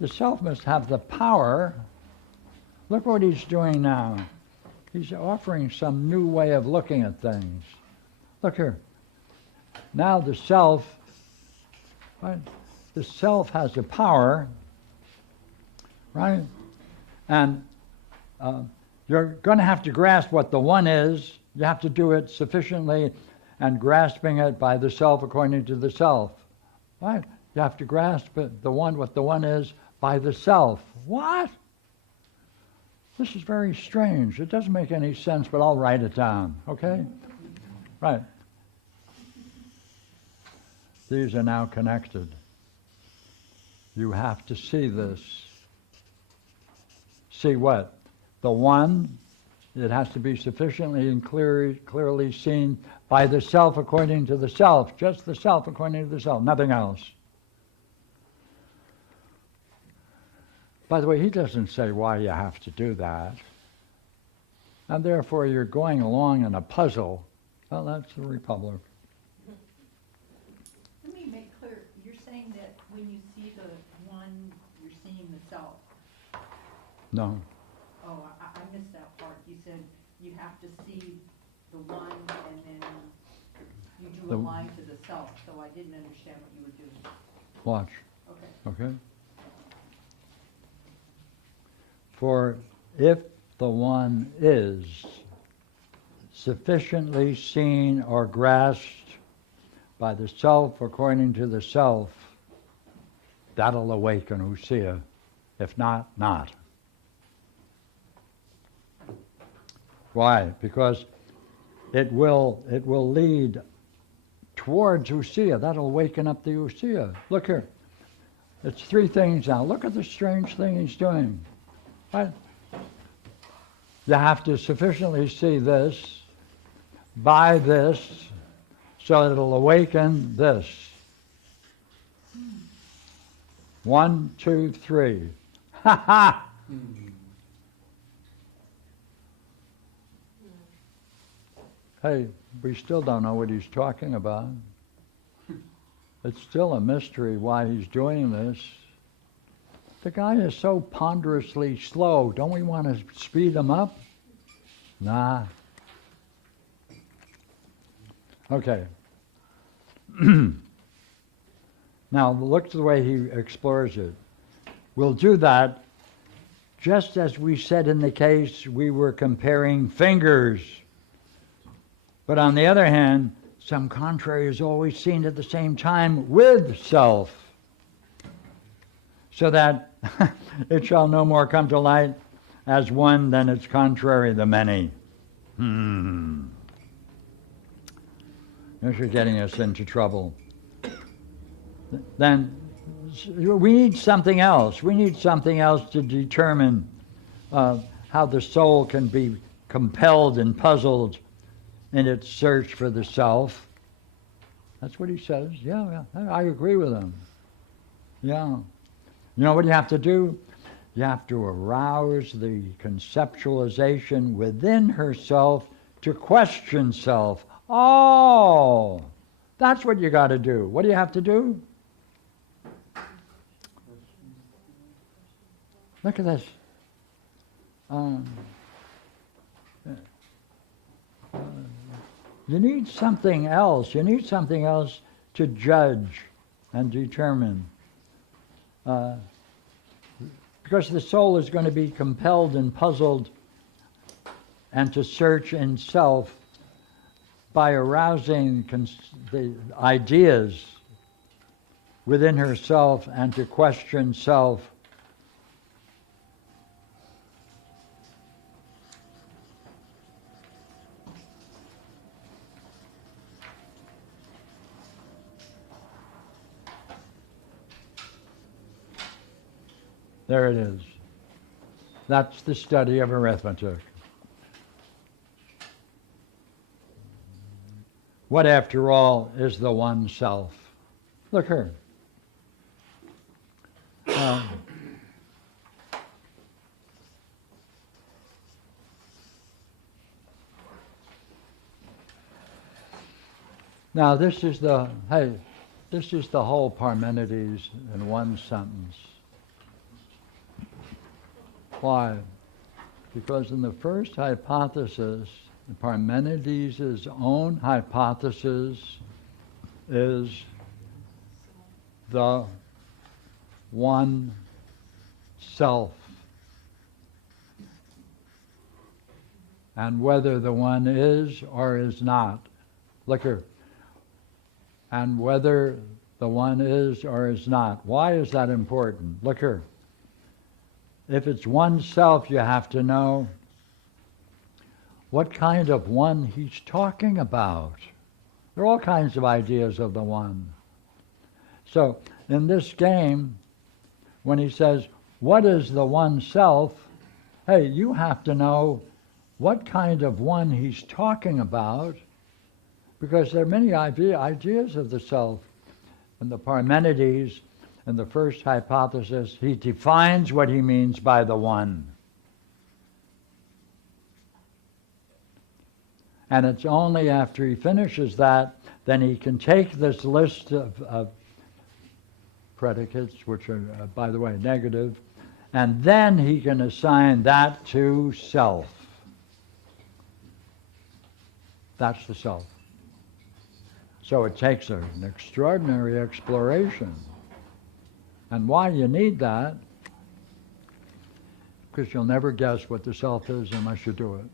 the self must have the power. Look what he's doing now. He's offering some new way of looking at things. Look here. Now the self, right? The self has the power, right? And you're going to have to grasp what the one is. You have to do it sufficiently and grasping it by the self according to the self, right? You have to grasp it, what the one is by the self. What? This is very strange. It doesn't make any sense, but I'll write it down, okay? Right. These are now connected. You have to see this. See what? The one, it has to be sufficiently and clearly seen by the self according to the self. Just the self according to the self, nothing else. By the way, he doesn't say why you have to do that. And therefore you're going along in a puzzle. Well, that's the Republic. Let me make clear, you're saying that when you see the one, you're seeing the self. No. Oh, I missed that part. You said you have to see the one and then you drew a line to the self, so I didn't understand what you were doing. Watch. Okay. Okay? For if the one is sufficiently seen or grasped by the self according to the self, that'll awaken ousia. If not, not. Why? Because it will lead towards ousia. That'll awaken up the ousia. Look here. It's three things now. Look at the strange thing he's doing. Right? You have to sufficiently see this, by this, so it'll awaken this. 1, 2, 3. Ha ha! Hey, we still don't know what he's talking about. It's still a mystery why he's doing this. The guy is so ponderously slow. Don't we want to speed him up? Nah. Okay. Now look at the way he explores it. We'll do that just as we said in the case we were comparing fingers. But on the other hand, some contrary is always seen at the same time with self, so that it shall no more come to light as one than its contrary, the many. This is getting us into trouble. Then we need something else. We need something else to determine how the soul can be compelled and puzzled in its search for the self. That's what he says. Yeah, I agree with him. Yeah. You know what you have to do? You have to arouse the conceptualization within herself to question self. Oh, that's what you got to do. What do you have to do? Look at this. You need something else. You need something else to judge and determine. Because the soul is going to be compelled and puzzled and to search in self by arousing the ideas within herself and to question self. There it is. That's the study of arithmetic. What, after all, is the one self? Look here. Now this is the whole Parmenides in one sentence. Why? Because in the first hypothesis, Parmenides' own hypothesis is the one self. And whether the one is or is not. Look here. And whether the one is or is not. Why is that important? Look here. If it's one self, you have to know what kind of one he's talking about. There are all kinds of ideas of the one. So in this game, when he says, what is the one self? Hey, you have to know what kind of one he's talking about, because there are many ideas of the self. And the Parmenides, in the first hypothesis, he defines what he means by the one. And it's only after he finishes that, then he can take this list of predicates, which are, by the way, negative, and then he can assign that to self. That's the self. So it takes an extraordinary exploration. And why you need that? Because you'll never guess what the self is unless you do it.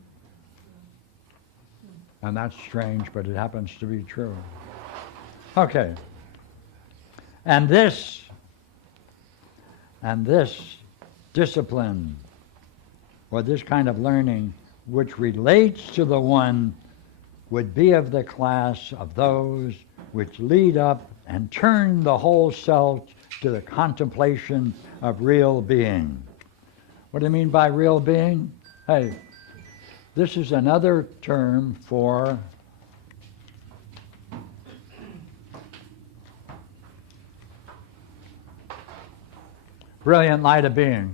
And that's strange, but it happens to be true. Okay. And this discipline, or this kind of learning, which relates to the one, would be of the class of those which lead up and turn the whole self to the contemplation of real being. What do you mean by real being? Hey, this is another term for brilliant light of being.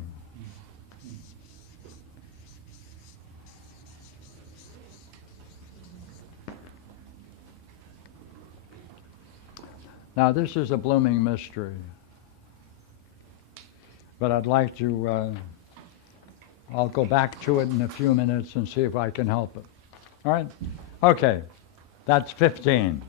Now this is a blooming mystery, but I'd like to, I'll go back to it in a few minutes and see if I can help it. All right? Okay, that's 15.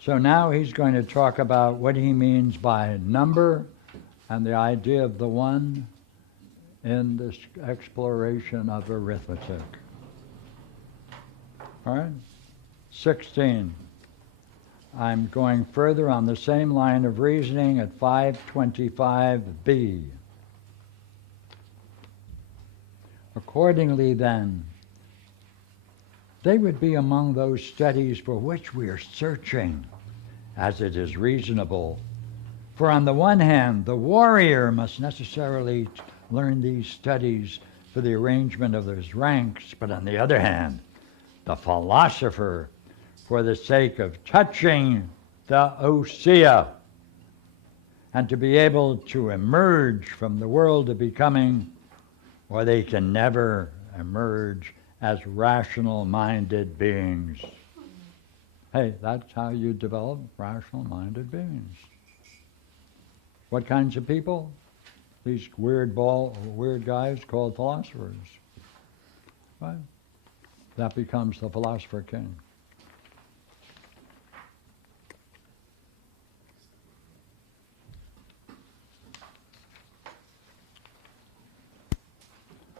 So now he's going to talk about what he means by number and the idea of the one in this exploration of arithmetic. All right? 16. I'm going further on the same line of reasoning at 525b. Accordingly, then, they would be among those studies for which we are searching, as it is reasonable. For on the one hand, the warrior must necessarily learn these studies for the arrangement of his ranks, but on the other hand, the philosopher, for the sake of touching the ousia, and to be able to emerge from the world of becoming, or they can never emerge as rational-minded beings. Hey, that's how you develop rational-minded beings. What kinds of people? These weird guys called philosophers. Right? That becomes the Philosopher-King.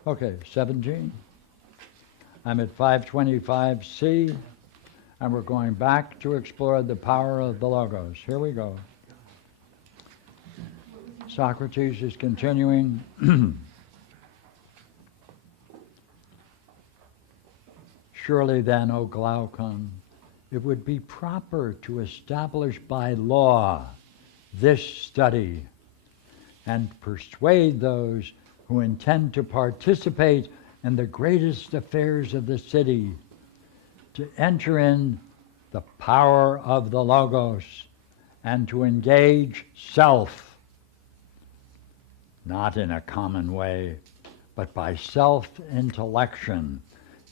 Okay, 17. I'm at 525c, and we're going back to explore the power of the Logos. Here we go. Socrates is continuing. Surely then, O Glaucon, it would be proper to establish by law this study and persuade those who intend to participate in the greatest affairs of the city to enter in the power of the Logos and to engage self, not in a common way, but by self-intellection,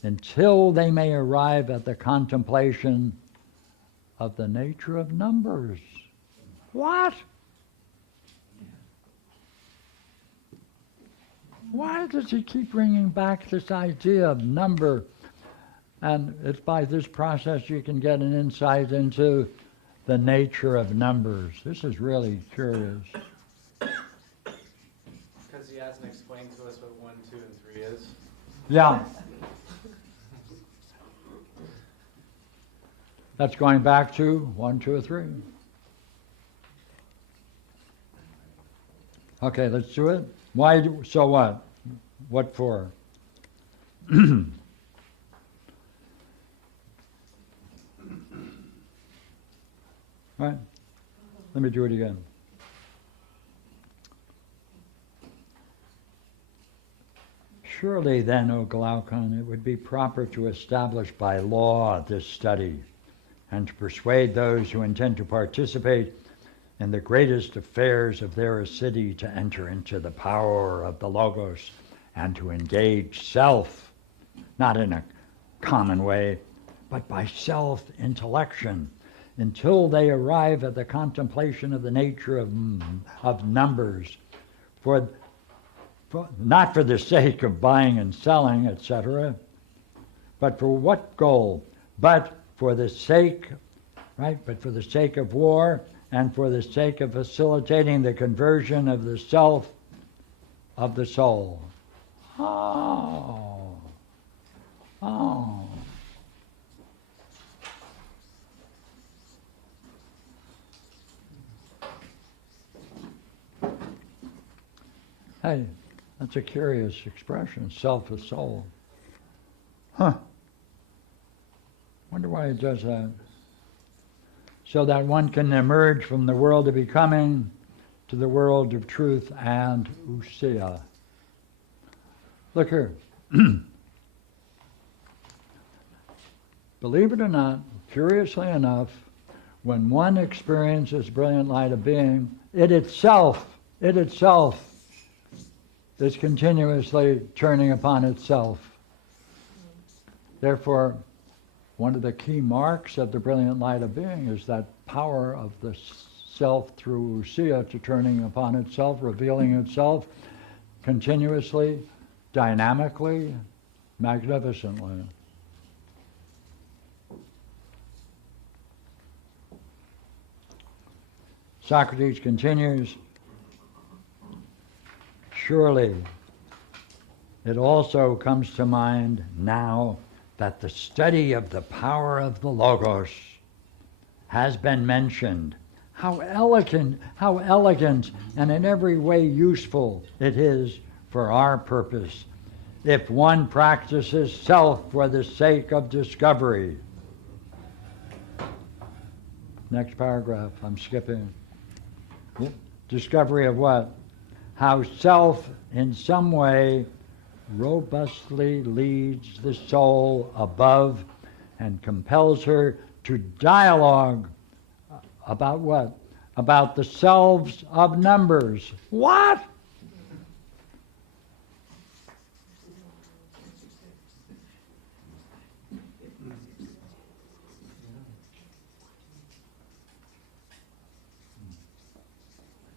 until they may arrive at the contemplation of the nature of numbers. What? Why does he keep bringing back this idea of number? And it's by this process you can get an insight into the nature of numbers. This is really curious. Because he hasn't explained to us what 1, 2, and 3 is. Yeah. That's going back to 1, 2, or 3. Okay, let's do it. Why? So what? What for? Right? Let me do it again. Surely then, O Glaucon, it would be proper to establish by law this study and to persuade those who intend to participate in the greatest affairs of their city to enter into the power of the Logos and to engage self, not in a common way, but by self-intellection, until they arrive at the contemplation of the nature of numbers, not for the sake of buying and selling, etc., but for what goal? But for the sake, right? But for the sake of war and for the sake of facilitating the conversion of the self of the soul. Oh. Hey, that's a curious expression, self of soul. Huh. Wonder why it does that. So that one can emerge from the world of becoming to the world of truth and ousia. Look here. Believe it or not, curiously enough, when one experiences brilliant light of being, it itself is continuously turning upon itself. Therefore, one of the key marks of the brilliant light of being is that power of the self through ousia to turning upon itself, revealing itself continuously, dynamically, magnificently. Socrates continues, surely it also comes to mind now that the study of the power of the Logos has been mentioned. How elegant and in every way useful it is for our purpose if one practices self for the sake of discovery. Next paragraph, I'm skipping. Discovery of what? How self in some way robustly leads the soul above and compels her to dialogue about what? About the selves of numbers. What?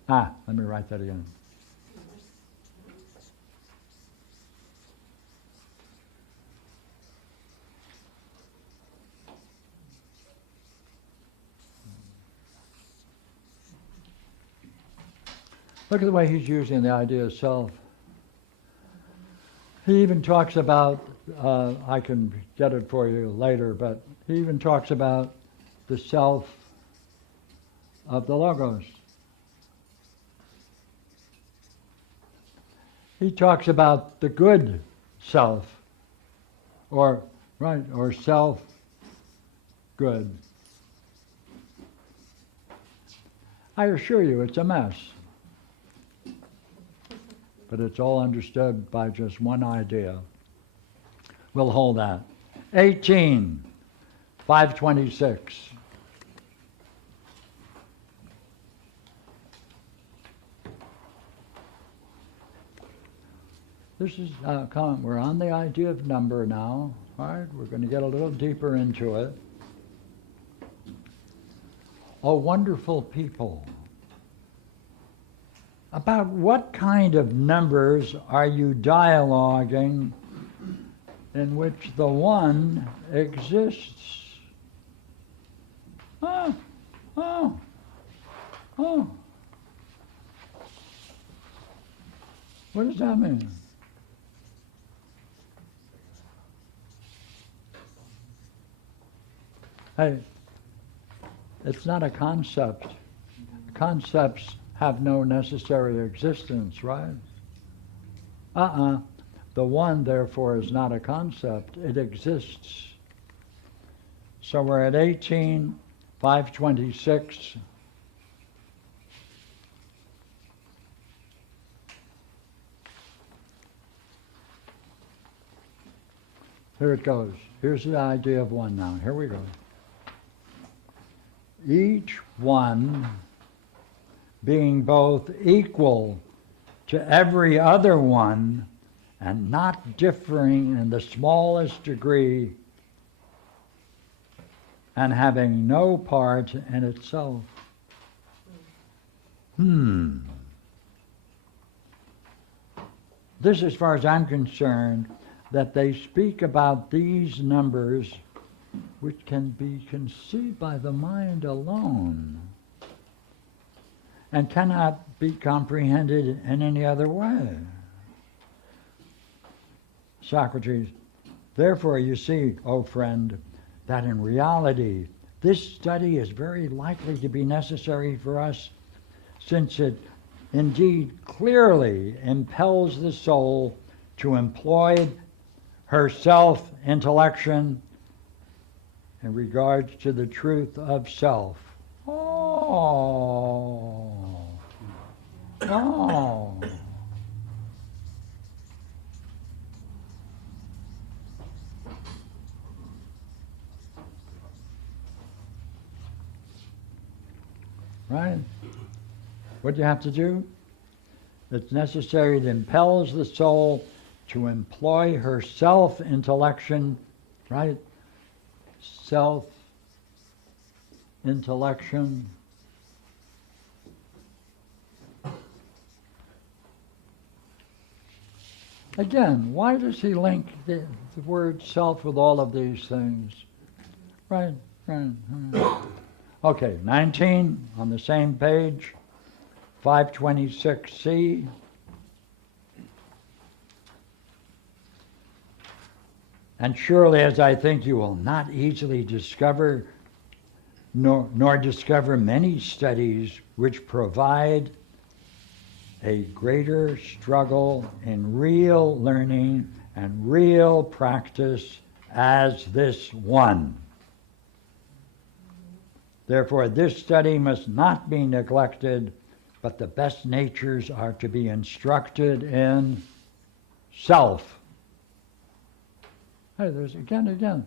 Let me write that again. Look at the way he's using the idea of self. He even talks about, I can get it for you later, but he even talks about the self of the Logos. He talks about the good self, or self good. I assure you it's a mess. But it's all understood by just one idea. We'll hold that. 18, 526. This is, we're on the idea of number now. All right, we're going to get a little deeper into it. Oh, wonderful people. About what kind of numbers are you dialoguing in which the one exists? Oh. What does that mean? Hey, it's not a concept. Concepts have no necessary existence, right? The one, therefore, is not a concept. It exists. So we're at 18, 526. Here it goes. Here's the idea of one now. Here we go. Each one being both equal to every other one and not differing in the smallest degree and having no part in itself. This, as far as I'm concerned, that they speak about these numbers which can be conceived by the mind alone and cannot be comprehended in any other way. Socrates, therefore you see, O friend, that in reality this study is very likely to be necessary for us, since it indeed clearly impels the soul to employ her self-intellection in regards to the truth of self. Right? What do you have to do? It's necessary, it impels the soul to employ her self-intellection, right? Self-intellection. Again, why does he link the word self with all of these things? Right. Okay, 19 on the same page, 526C. And surely, as I think you will not easily discover, nor discover many studies which provide a greater struggle in real learning and real practice as this one. Therefore, this study must not be neglected, but the best natures are to be instructed in self. Hey, there's again.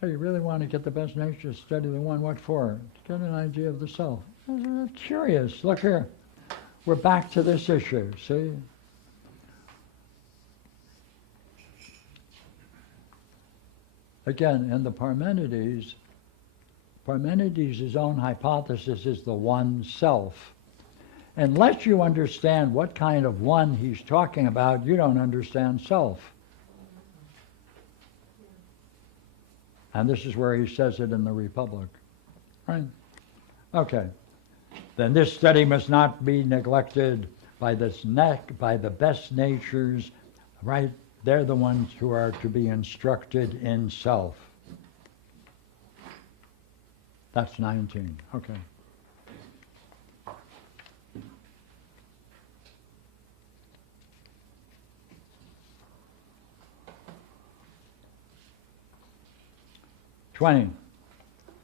Hey, you really want to get the best natures, study the one, what for? To get an idea of the self. Curious, look here. We're back to this issue, see? Again, in the Parmenides' own hypothesis is the one self. Unless you understand what kind of one he's talking about, you don't understand self. And this is where he says it in the Republic. Right? Okay. Then this study must not be neglected by the best natures, right? They're the ones who are to be instructed in self. That's 19. Okay. '20.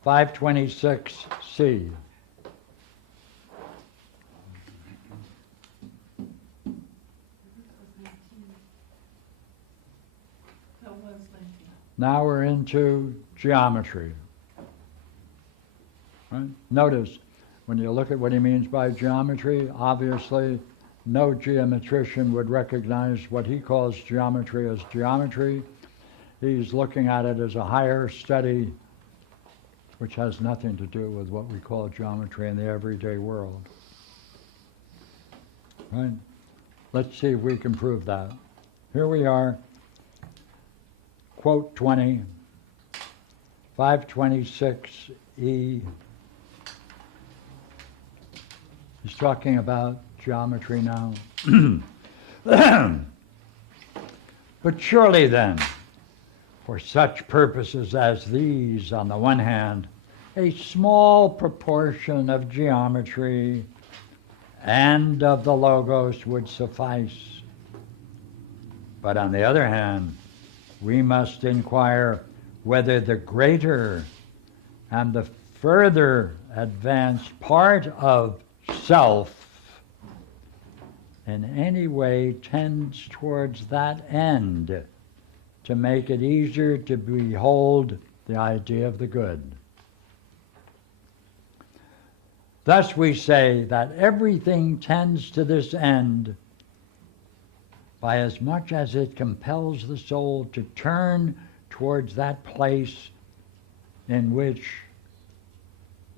526C. That was 19. Now we're into geometry. Right? Notice, when you look at what he means by geometry, obviously no geometrician would recognize what he calls geometry as geometry. He's looking at it as a higher study which has nothing to do with what we call geometry in the everyday world. Right? Let's see if we can prove that. Here we are, quote 20, 526E. He's talking about geometry now. But surely then, for such purposes as these, on the one hand, a small proportion of geometry and of the Logos would suffice. But on the other hand, we must inquire whether the greater and the further advanced part of self in any way tends towards that end, to make it easier to behold the idea of the good. Thus we say that everything tends to this end by as much as it compels the soul to turn towards that place in which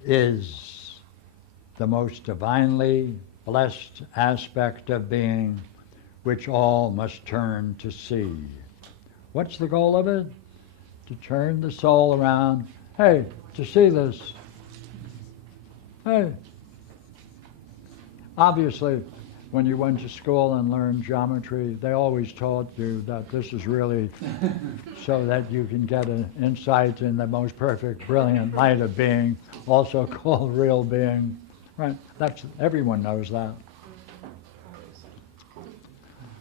is the most divinely blessed aspect of being, which all must turn to see. What's the goal of it? To turn the soul around. Hey, to see this. Hey. Obviously, when you went to school and learned geometry, they always taught you that this is really so that you can get an insight in the most perfect, brilliant light of being, also called real being. Right? That's, everyone knows that.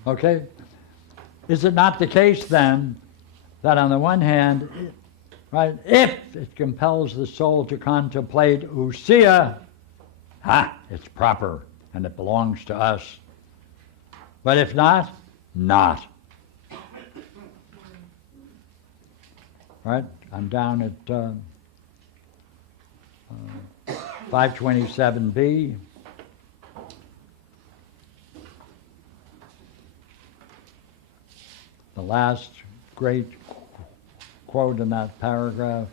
Okay? Is it not the case then that on the one hand, right, if it compels the soul to contemplate ousia, it's proper and it belongs to us. But if not, not. Right? I'm down at 527B. The last great quote in that paragraph.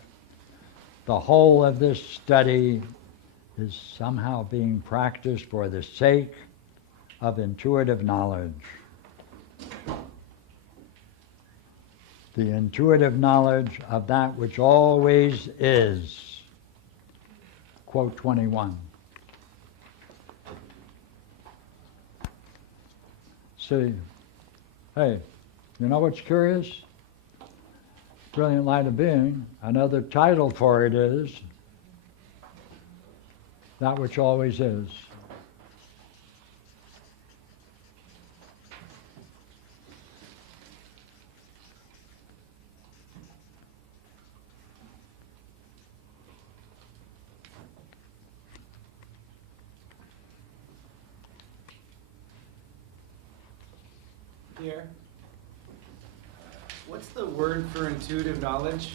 The whole of this study is somehow being practiced for the sake of intuitive knowledge. The intuitive knowledge of that which always is. Quote 21. See, hey, you know what's curious? brilliant light of being. Another title for it is that which always is. Pierre, what's the word for intuitive knowledge?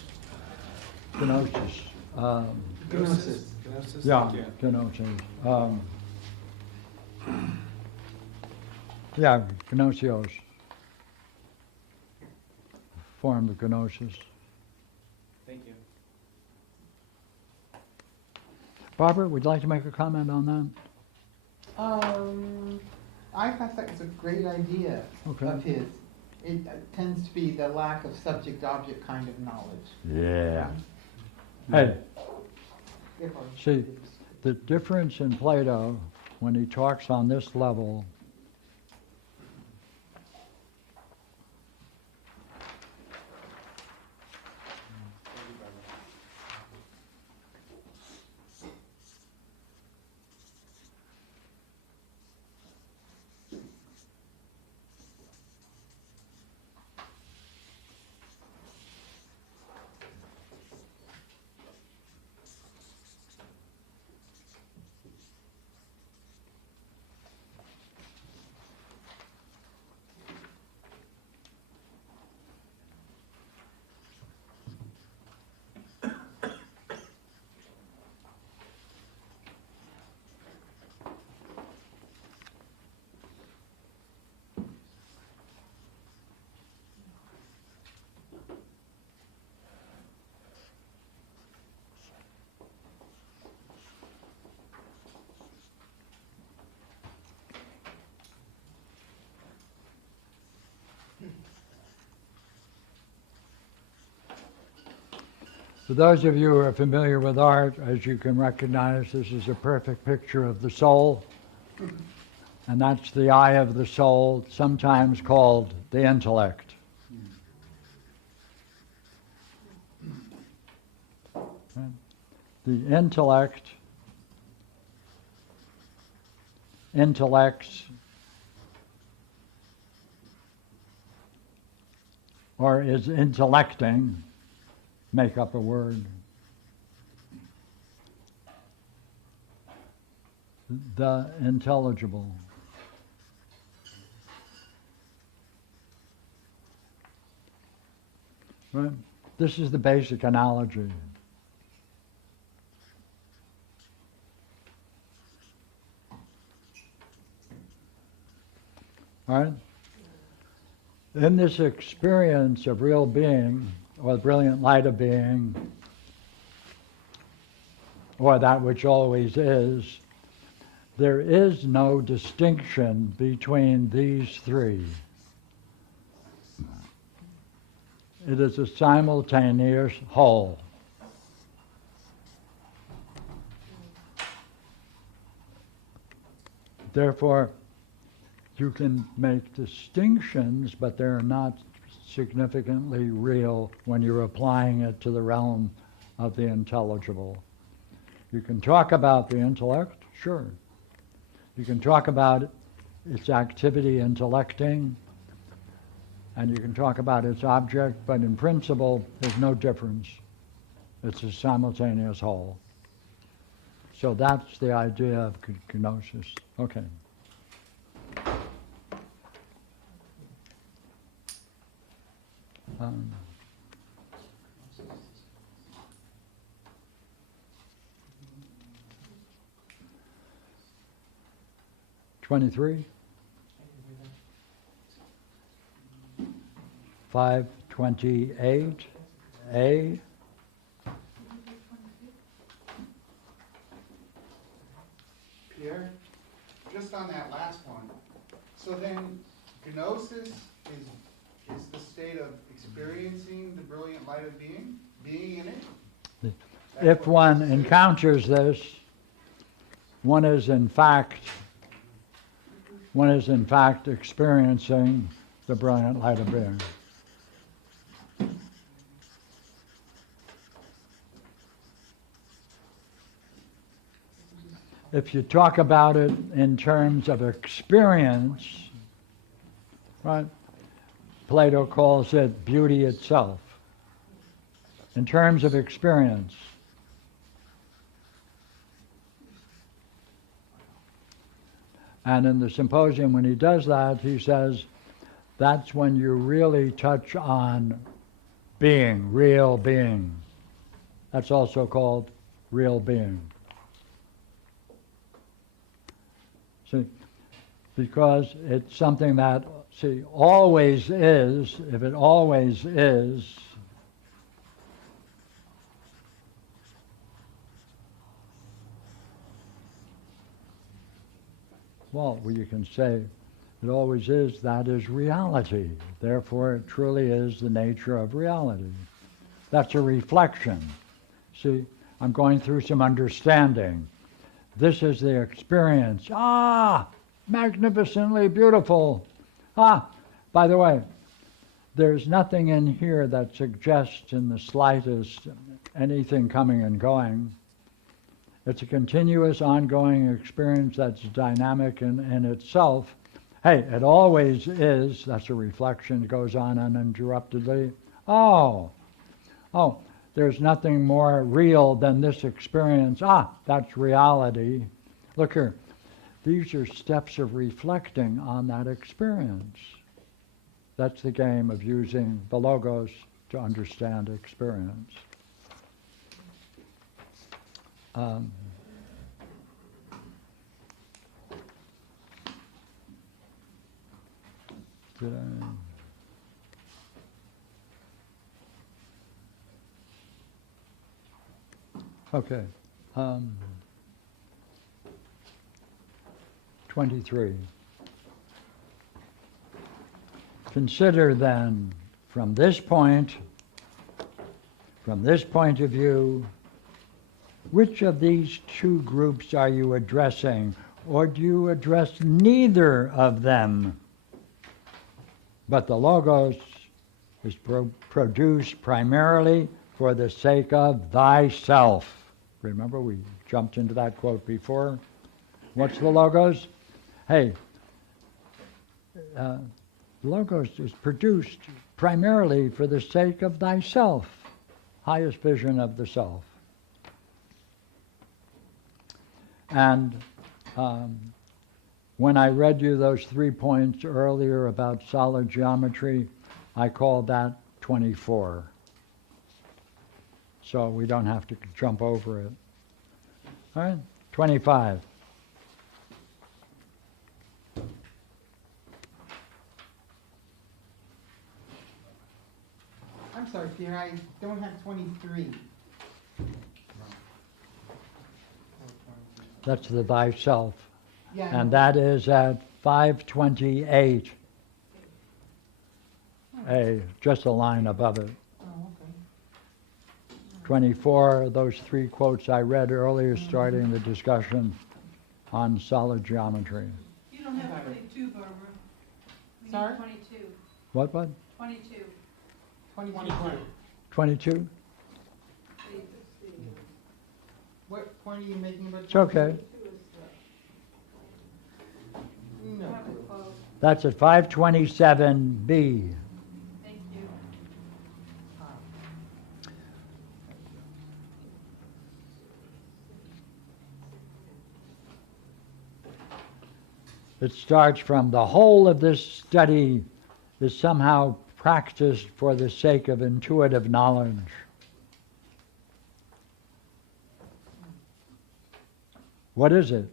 Kenosis. Kenosis. Kenosis. Yeah, Thank you. kenosis. Yeah, kenosios. Form of kenosis. Thank you. Barbara, would you like to make a comment on that? I thought that was a great idea Okay. of his. It tends to be the lack of subject-object kind of knowledge. Yeah. Hey, Therefore, see, the difference in Plato when he talks on this level For those of you who are familiar with art, as you can recognize, this is a perfect picture of the soul. And that's the eye of the soul, sometimes called the intellect. The intellect intellects or is intellecting, make up a word, the intelligible. Right? This is the basic analogy. All right? In this experience of real being, or the brilliant light of being, or that which always is, there is no distinction between these three. It is a simultaneous whole. Therefore, you can make distinctions, but they're not significantly real when you're applying it to the realm of the intelligible. You can talk about the intellect, sure. You can talk about its activity intellecting, and you can talk about its object, but in principle, there's no difference. It's a simultaneous whole. So that's the idea of kenosis. Okay. Um, 23, 528, A. Pierre, just on that last one, so then Kenosis is the state of experiencing the brilliant light of being in it? That's If what one Kenosis is? encounters this, one is in fact experiencing the brilliant light of being. if you talk about it in terms of experience, right? Plato calls it beauty itself. In terms of experience. And in the symposium, when he does that, he says, that's when you really touch on being, real being. That's also called real being. See, because it's something that, see, always is, if it always is, well, you can say it always is, that is reality. Therefore, it truly is the nature of reality. That's a reflection. See, I'm going through some understanding. This is the experience. Ah, magnificently beautiful. Ah, by the way, there's nothing in here that suggests in the slightest anything coming and going. It's a continuous, ongoing experience that's dynamic in itself. Hey, it always is. That's a reflection. It goes on uninterruptedly. Oh, there's nothing more real than this experience. Ah, that's reality. Look here. These are steps of reflecting on that experience. That's the game of using the logos to understand experience. Did I? Okay. 23. Consider then, from this point of view, which of these two groups are you addressing, or do you address neither of them? But the logos is produced primarily for the sake of thyself. Remember, we jumped into that quote before. What's the logos? Hey, logos is produced primarily for the sake of thyself, highest vision of the self. And when I read you those 3 points earlier about solid geometry, I called that 24. So we don't have to jump over it. All right, 25. I'm sorry, Pierre, I don't have 23. That's the thyself. Yeah, And that is at 528. Just a line above it. Oh, okay. 24, those 3 quotes I read earlier starting the discussion on solid geometry. You don't have 22, Barbara. We need Sorry? 22. What? 22. 22. 22? What point are you making about? It's okay. No. Have it closed. That's at 527B. Thank you. It starts from the whole of this study is somehow practiced for the sake of intuitive knowledge. What is it?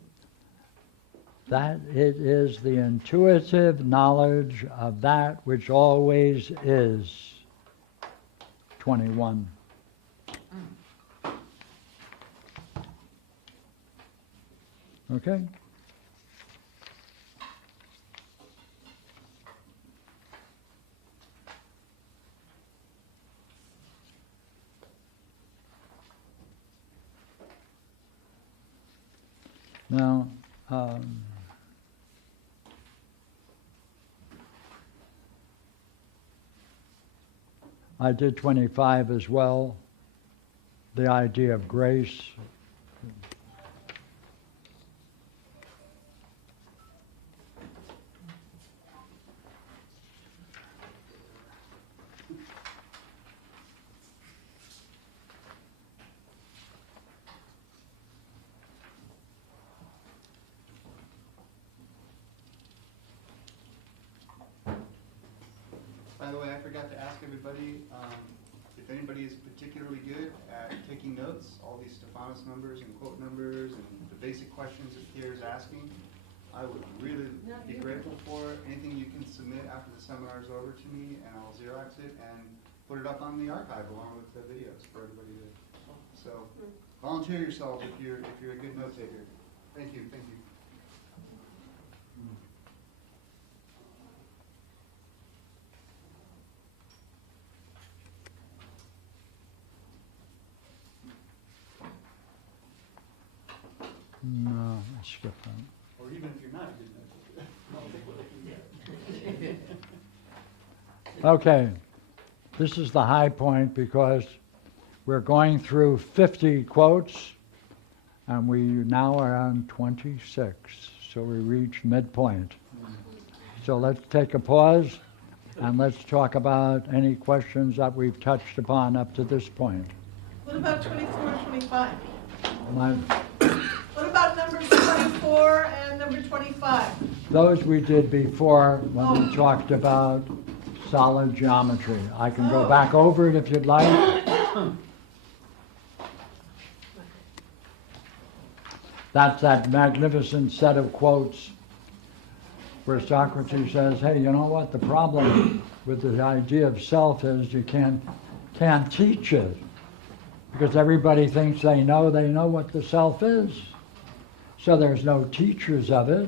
That it is the intuitive knowledge of that which always is. 21. Okay? Now, I did 25 as well, the idea of grace. by the way, I forgot to ask everybody, if anybody is particularly good at taking notes, all these Stephanus numbers and quote numbers and the basic questions that Pierre is asking, I would really be grateful for anything you can submit after the seminar is over to me, and I'll Xerox it and put it up on the archive along with the videos for everybody to. So volunteer yourselves if you're a good note taker. Thank you. Thank you. No, I skipped that. Or even if you're not a good note taker. Okay, this is the high point because we're going through 50 quotes and we now are on 26, so we reached midpoint. So let's take a pause and let's talk about any questions that we've touched upon up to this point. What about 24 and 25? My, What about numbers 24 and number 25? those we did before when we talked about solid geometry. I can go back over it if you'd like. That's that magnificent set of quotes where Socrates says, hey, you know what? The problem with the idea of self is you can't teach it because everybody thinks they know what the self is. So there's no teachers of it.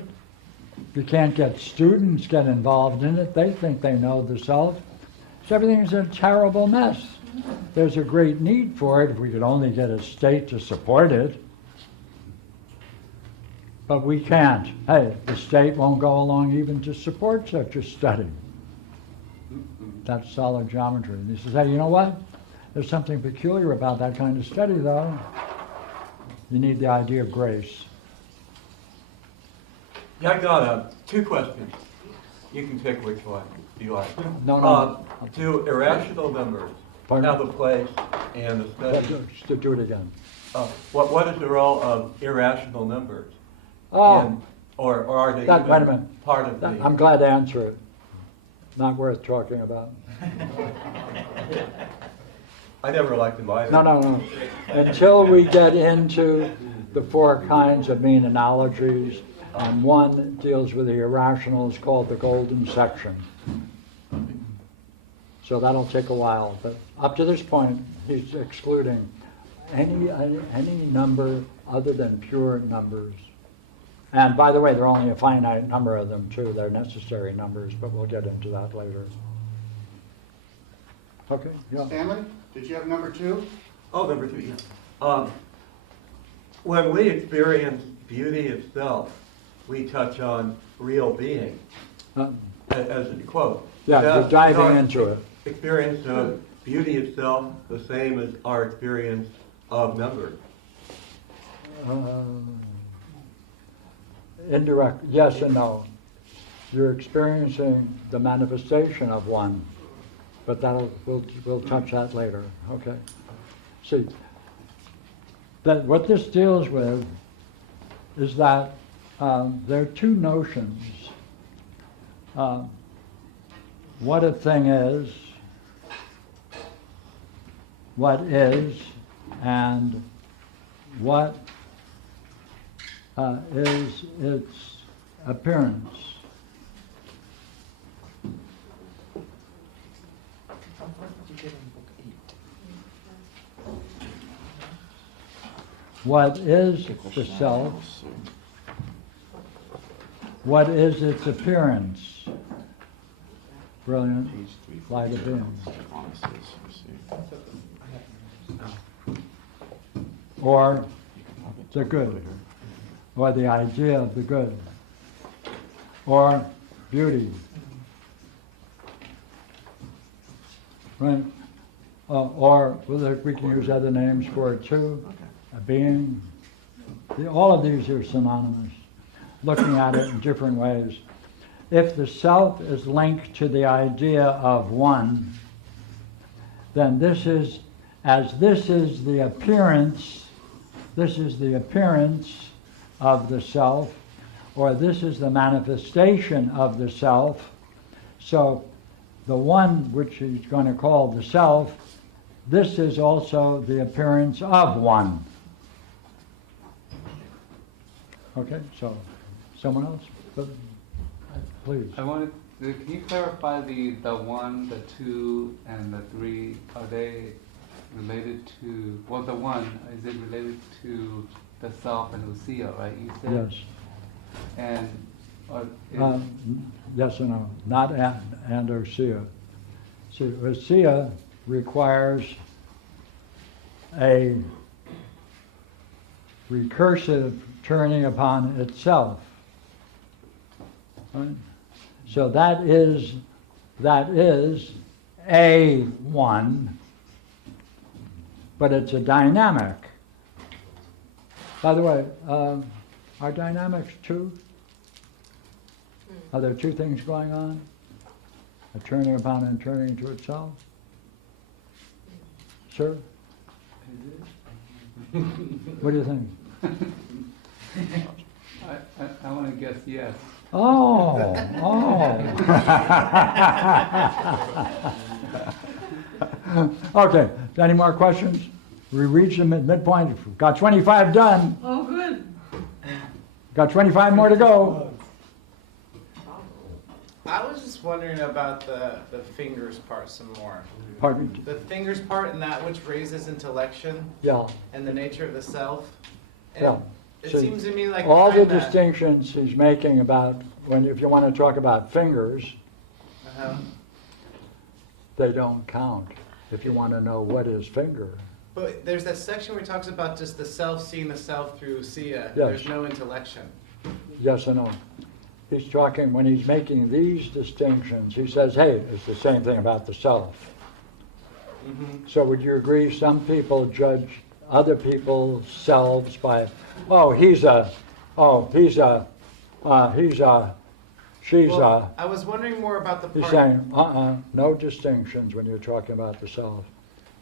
You can't get students get involved in it. They think they know the self. So everything's a terrible mess. There's a great need for it if we could only get a state to support it. But we can't. Hey, the state won't go along even to support such a study. That's solid geometry. And he says, hey, you know what? There's something peculiar about that kind of study, though. You need the idea of grace. Yeah, I got two questions. You can pick which one you like. No. Do irrational numbers Pardon? have a place in the study? Just to do it again. What is the role of irrational numbers? Oh, Or are they wait a even minute. part of the... I'm glad to answer it. Not worth talking about. I never liked them either. No. Until we get into the four kinds of mean analogies, one deals with the irrationals called the golden section. So that'll take a while, but up to this point, he's excluding any number other than pure numbers. And by the way, there are only a finite number of them too. They're necessary numbers, but we'll get into that later. Okay, yeah. Stanley, did you have number 2? Oh, number 2, yeah. When we experience beauty itself, we touch on real being, as a quote. Yeah, you're diving into it. Experience of beauty itself the same as our experience of numbers? Indirect, yes and no. You're experiencing the manifestation of one, but we'll touch that later. Okay. See, that what this deals with is that there are two notions. What a thing is, what is, and what is its appearance. What is the self? What is its appearance? Brilliant. Light of being. Or the good, or the idea of the good, or beauty. Right? Or we can use other names for it too. A being. All of these are synonymous, looking at it in different ways. If the self is linked to the idea of one, then this is the appearance of the self, or this is the manifestation of the self. So the one which he's going to call the self, this is also the appearance of one. Okay, so someone else? Please. I wanted, can you clarify the one, the two, and the three, are they related to, well, the one, is it related to the self and lucia, right, you said? Yes. And, Yes and no, not and or sia. See, sia requires a recursive turning upon itself. Right? So that is a one, but it's a dynamic. By the way, are dynamics two? Are there two things going on? A turning upon and turning to itself? Sir? What do you think? I want to guess yes. Oh. Okay, any more questions? We reached the midpoint. Got 25 done. Oh, good. Got 25 more to go. I was just wondering about the fingers part some more. Pardon? The fingers part and that which raises intellection Yeah. and the nature of the self. And Yeah. it See, seems to me like all the behind that- distinctions he's making about if you want to talk about fingers, Uh-huh. they don't count. If you want to know what is finger. But there's that section where he talks about just the self seeing the self through lucia. Yes. There's no intellection. Yes or no? He's talking, when he's making these distinctions, he says, hey, it's the same thing about the self. Mm-hmm. So would you agree some people judge other people's selves by, she's Well, I was wondering more about the he's part. saying, no distinctions when you're talking about the self.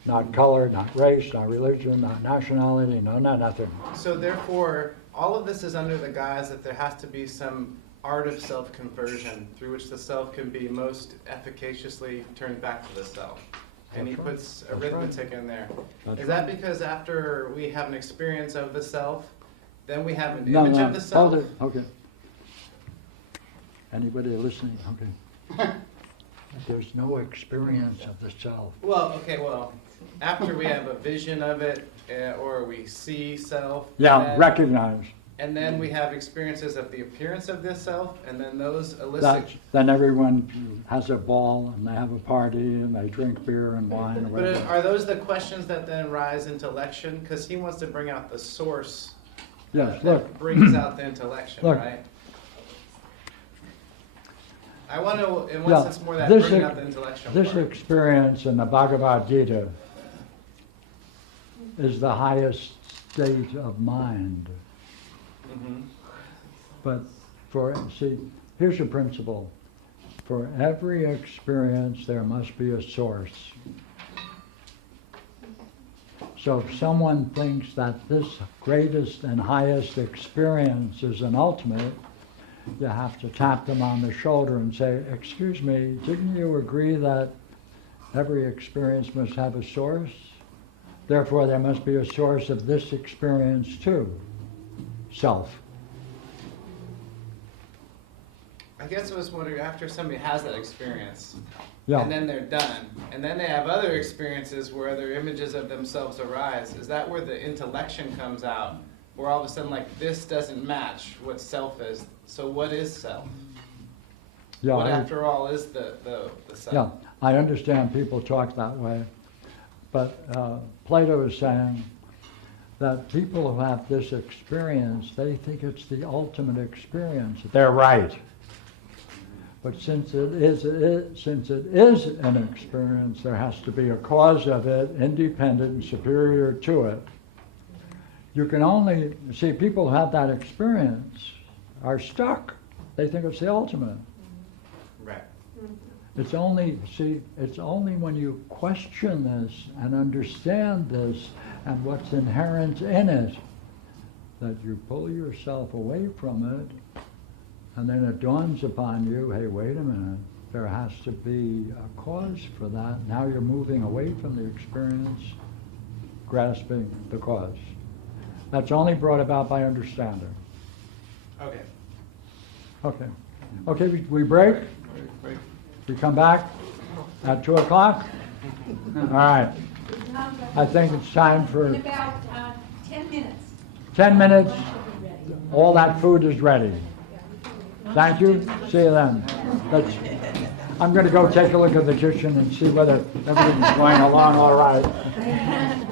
Not color, not race, not religion, not nationality, nothing. So therefore, all of this is under the guise that there has to be some art of self-conversion through which the self can be most efficaciously turned back to the self. And he That's right. puts That's right. arithmetic in there. That's Is that because after we have an experience of the self, then we have an No, image no, of the self? hold it, okay. Anybody listening? Okay. There's no experience of the self. Well, okay, after we have a vision of it, or we see self. Yeah, recognize. And then we have experiences of the appearance of this self, and then those elicit. Then everyone has a ball and they have a party and they drink beer and wine or But whatever. are those the questions that then rise into intellection? Because he wants to bring out the source Yes, that look. brings out the intellection, Look. right? I want to, in one Yeah, sense, more that this bringing ex- out the intellection This part. experience in the Bhagavad Gita is the highest state of mind. Mhm. But here's a principle. For every experience, there must be a source. So if someone thinks that this greatest and highest experience is an ultimate, you have to tap them on the shoulder and say, excuse me, didn't you agree that every experience must have a source? Therefore, there must be a source of this experience too. Self. I guess I was wondering, after somebody has that experience, Yeah. and then they're done, and then they have other experiences where other images of themselves arise, is that where the intellection comes out? Where all of a sudden, like, this doesn't match what self is, so what is self? Yeah, What, I- after all, is the self? Yeah, I understand people talk that way, but Plato is saying that people who have this experience, they think it's the ultimate experience. They're right. But since it is an experience, there has to be a cause of it, independent and superior to it. You can only see people who have that experience are stuck. They think it's the ultimate. Right. It's only when you question this and understand this and what's inherent in it that you pull yourself away from it, and then it dawns upon you, hey, wait a minute, there has to be a cause for that. Now you're moving away from the experience, grasping the cause. That's only brought about by understanding. Okay. Okay. Okay, we break? We come back at 2 o'clock? All right. I think it's time for In about 10 minutes. 10 minutes. All that food is ready. Thank you. See you then. I'm going to go take a look at the kitchen and see whether everything's going along all right.